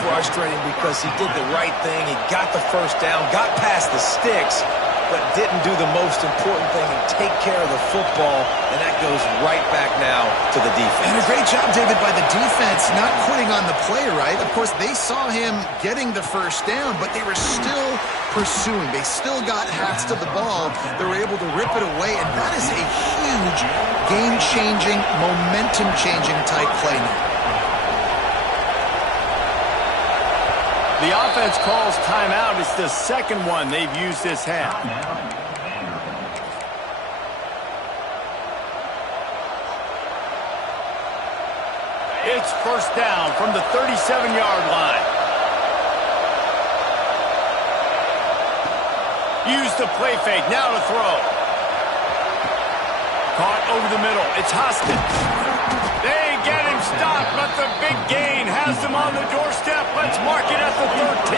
frustrating because he did the right thing. He got the first down, got past the sticks, but didn't do the most important thing and take care of the football, and that goes right back now to the defense. And a great job, David, by the defense not quitting on the play, right? Of course, they saw him getting the first down, but they were still pursuing. They still got hats to the ball. They were able to rip it away, and that is a huge game-changing, momentum-changing type play now. The offense calls timeout. It's the 2nd one they've used this half. It's 1st down from the 37-yard line. Use the play fake. Now to throw. Caught over the middle. It's Hoskins. They get him stopped, but the big gain has them on the doorstep. Let's mark it at the 13.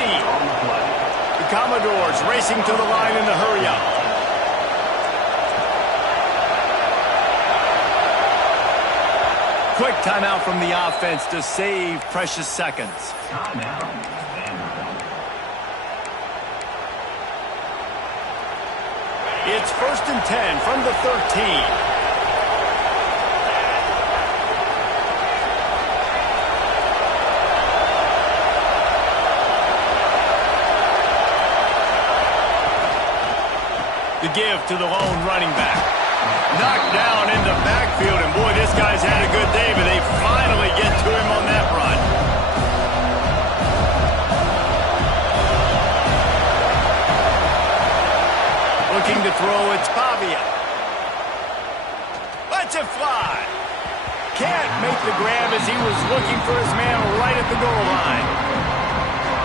The Commodores racing to the line in the hurry-up. Quick timeout from the offense to save precious seconds. It's 1st and 10 from the 13. The give to the lone running back. Knocked down in the backfield, and boy, this guy's had a good day, but they finally get to him on that run. Looking to throw, it's Pavia. Lets it fly. Can't make the grab as he was looking for his man right at the goal line.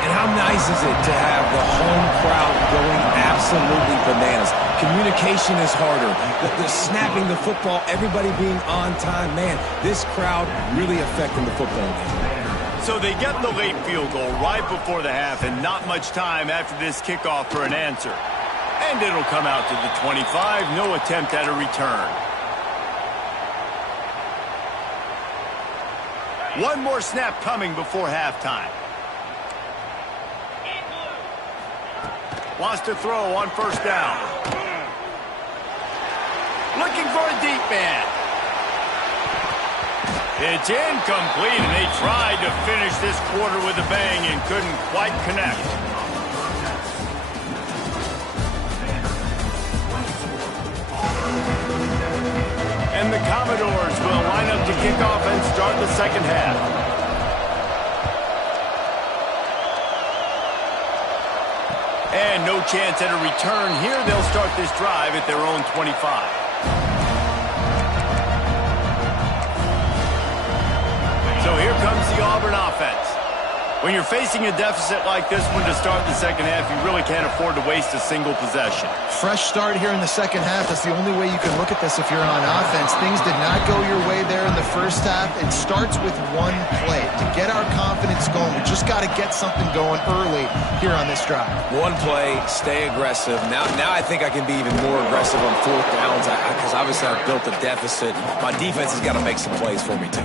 And how nice is it to have the home crowd going absolutely bananas? Communication is harder. The snapping the football, everybody being on time. Man, this crowd really affecting the football game. So they get the late field goal right before the half and not much time after this kickoff for an answer. And it'll come out to the 25. No attempt at a return. One more snap coming before halftime. Wants to throw on 1st down. Looking for a deep man. It's incomplete, and they tried to finish this quarter with a bang and couldn't quite connect. And the Commodores will line up to kick off and start the 2nd half. And no chance at a return here. They'll start this drive at their own 25. So here comes the Auburn offense. When you're facing a deficit like this one to start the 2nd half, you really can't afford to waste a single possession. Fresh start here in the 2nd half. That's the only way you can look at this if you're on offense. Things did not go your way there in the 1st half. It starts with one play. To get our confidence going, we just got to get something going early here on this drive. One play, stay aggressive. Now I think I can be even more aggressive on 4th downs because obviously I've built a deficit. My defense has got to make some plays for me too.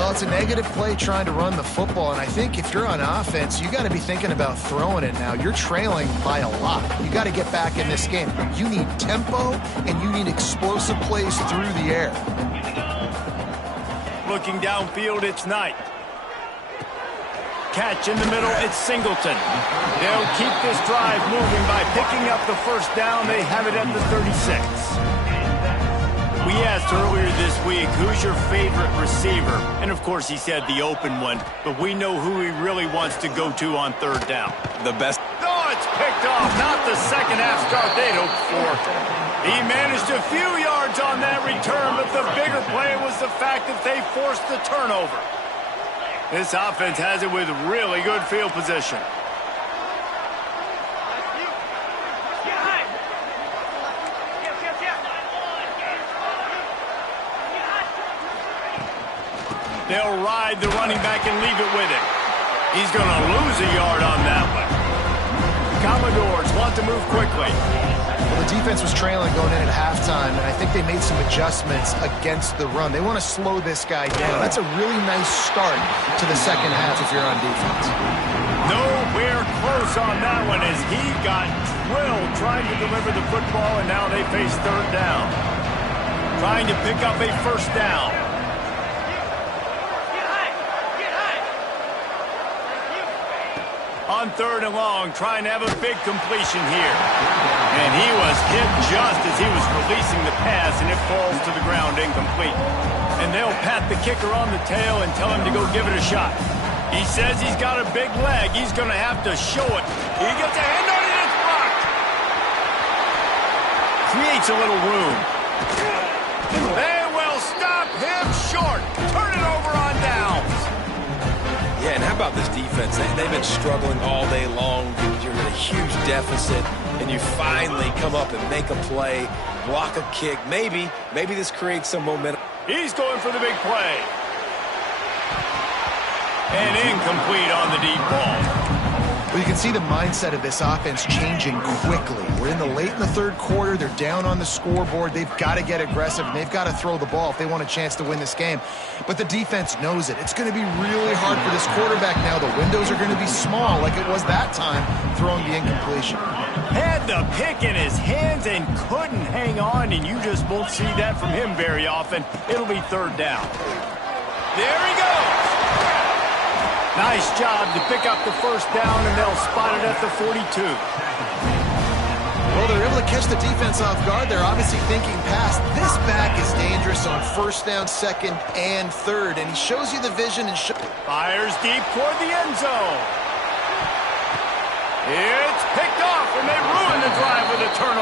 Well, it's a negative play trying to run the football, and I think if you're on offense, you got to be thinking about throwing it now. You're trailing by a lot. You got to get back in this game. You need tempo, and you need explosive plays through the air. Looking downfield, it's Knight. Catch in the middle, it's Singleton. They'll keep this drive moving by picking up the first down. They have it at the 36. We asked earlier this week, who's your favorite receiver? And of course he said the open one, but we know who he really wants to go to on third down. The best. Oh, it's picked off. Not the second half start they'd hoped for. He managed a few yards on that return, but the bigger play was the fact that they forced the turnover. This offense has it with really good field position. They'll ride the running back and leave it with him. He's going to lose a yard on that one. Commodores want to move quickly. Well, the defense was trailing going in at halftime, and I think they made some adjustments against the run. They want to slow this guy down. That's a really nice start to the second half if you're on defense. Nowhere close on that one as he got drilled trying to deliver the football, and now they face third down. Trying to pick up a first down. On third and long, trying to have a big completion here. And he was hit just as he was releasing the pass, and it falls to the ground incomplete. And they'll pat the kicker on the tail and tell him to go give it a shot. He says he's got a big leg. He's going to have to show it. He gets a hand on it, and it's blocked. Creates a little room. They will stop him short. Turn it over on downs. Yeah, and how about this defense? They've been struggling all day long. You're in a huge deficit, and you finally come up and make a play, block a kick. Maybe this creates some momentum. He's going for the big play. And incomplete on the deep ball. Well, you can see the mindset of this offense changing quickly. We're in the third quarter. They're down on the scoreboard. They've got to get aggressive, and they've got to throw the ball if they want a chance to win this game. But the defense knows it. It's going to be really hard for this quarterback now. The windows are going to be small like it was that time throwing the incompletion. Had the pick in his hands and couldn't hang on, and you just won't see that from him very often. It'll be third down. There he goes. Nice job to pick up the first down, and they'll spot it at the 42. Well, they're able to catch the defense off guard. They're obviously thinking past. This back is dangerous on first down, second, and third, and he shows you the vision and fires deep toward the end zone. It's picked off, and they ruin the drive with a turnover.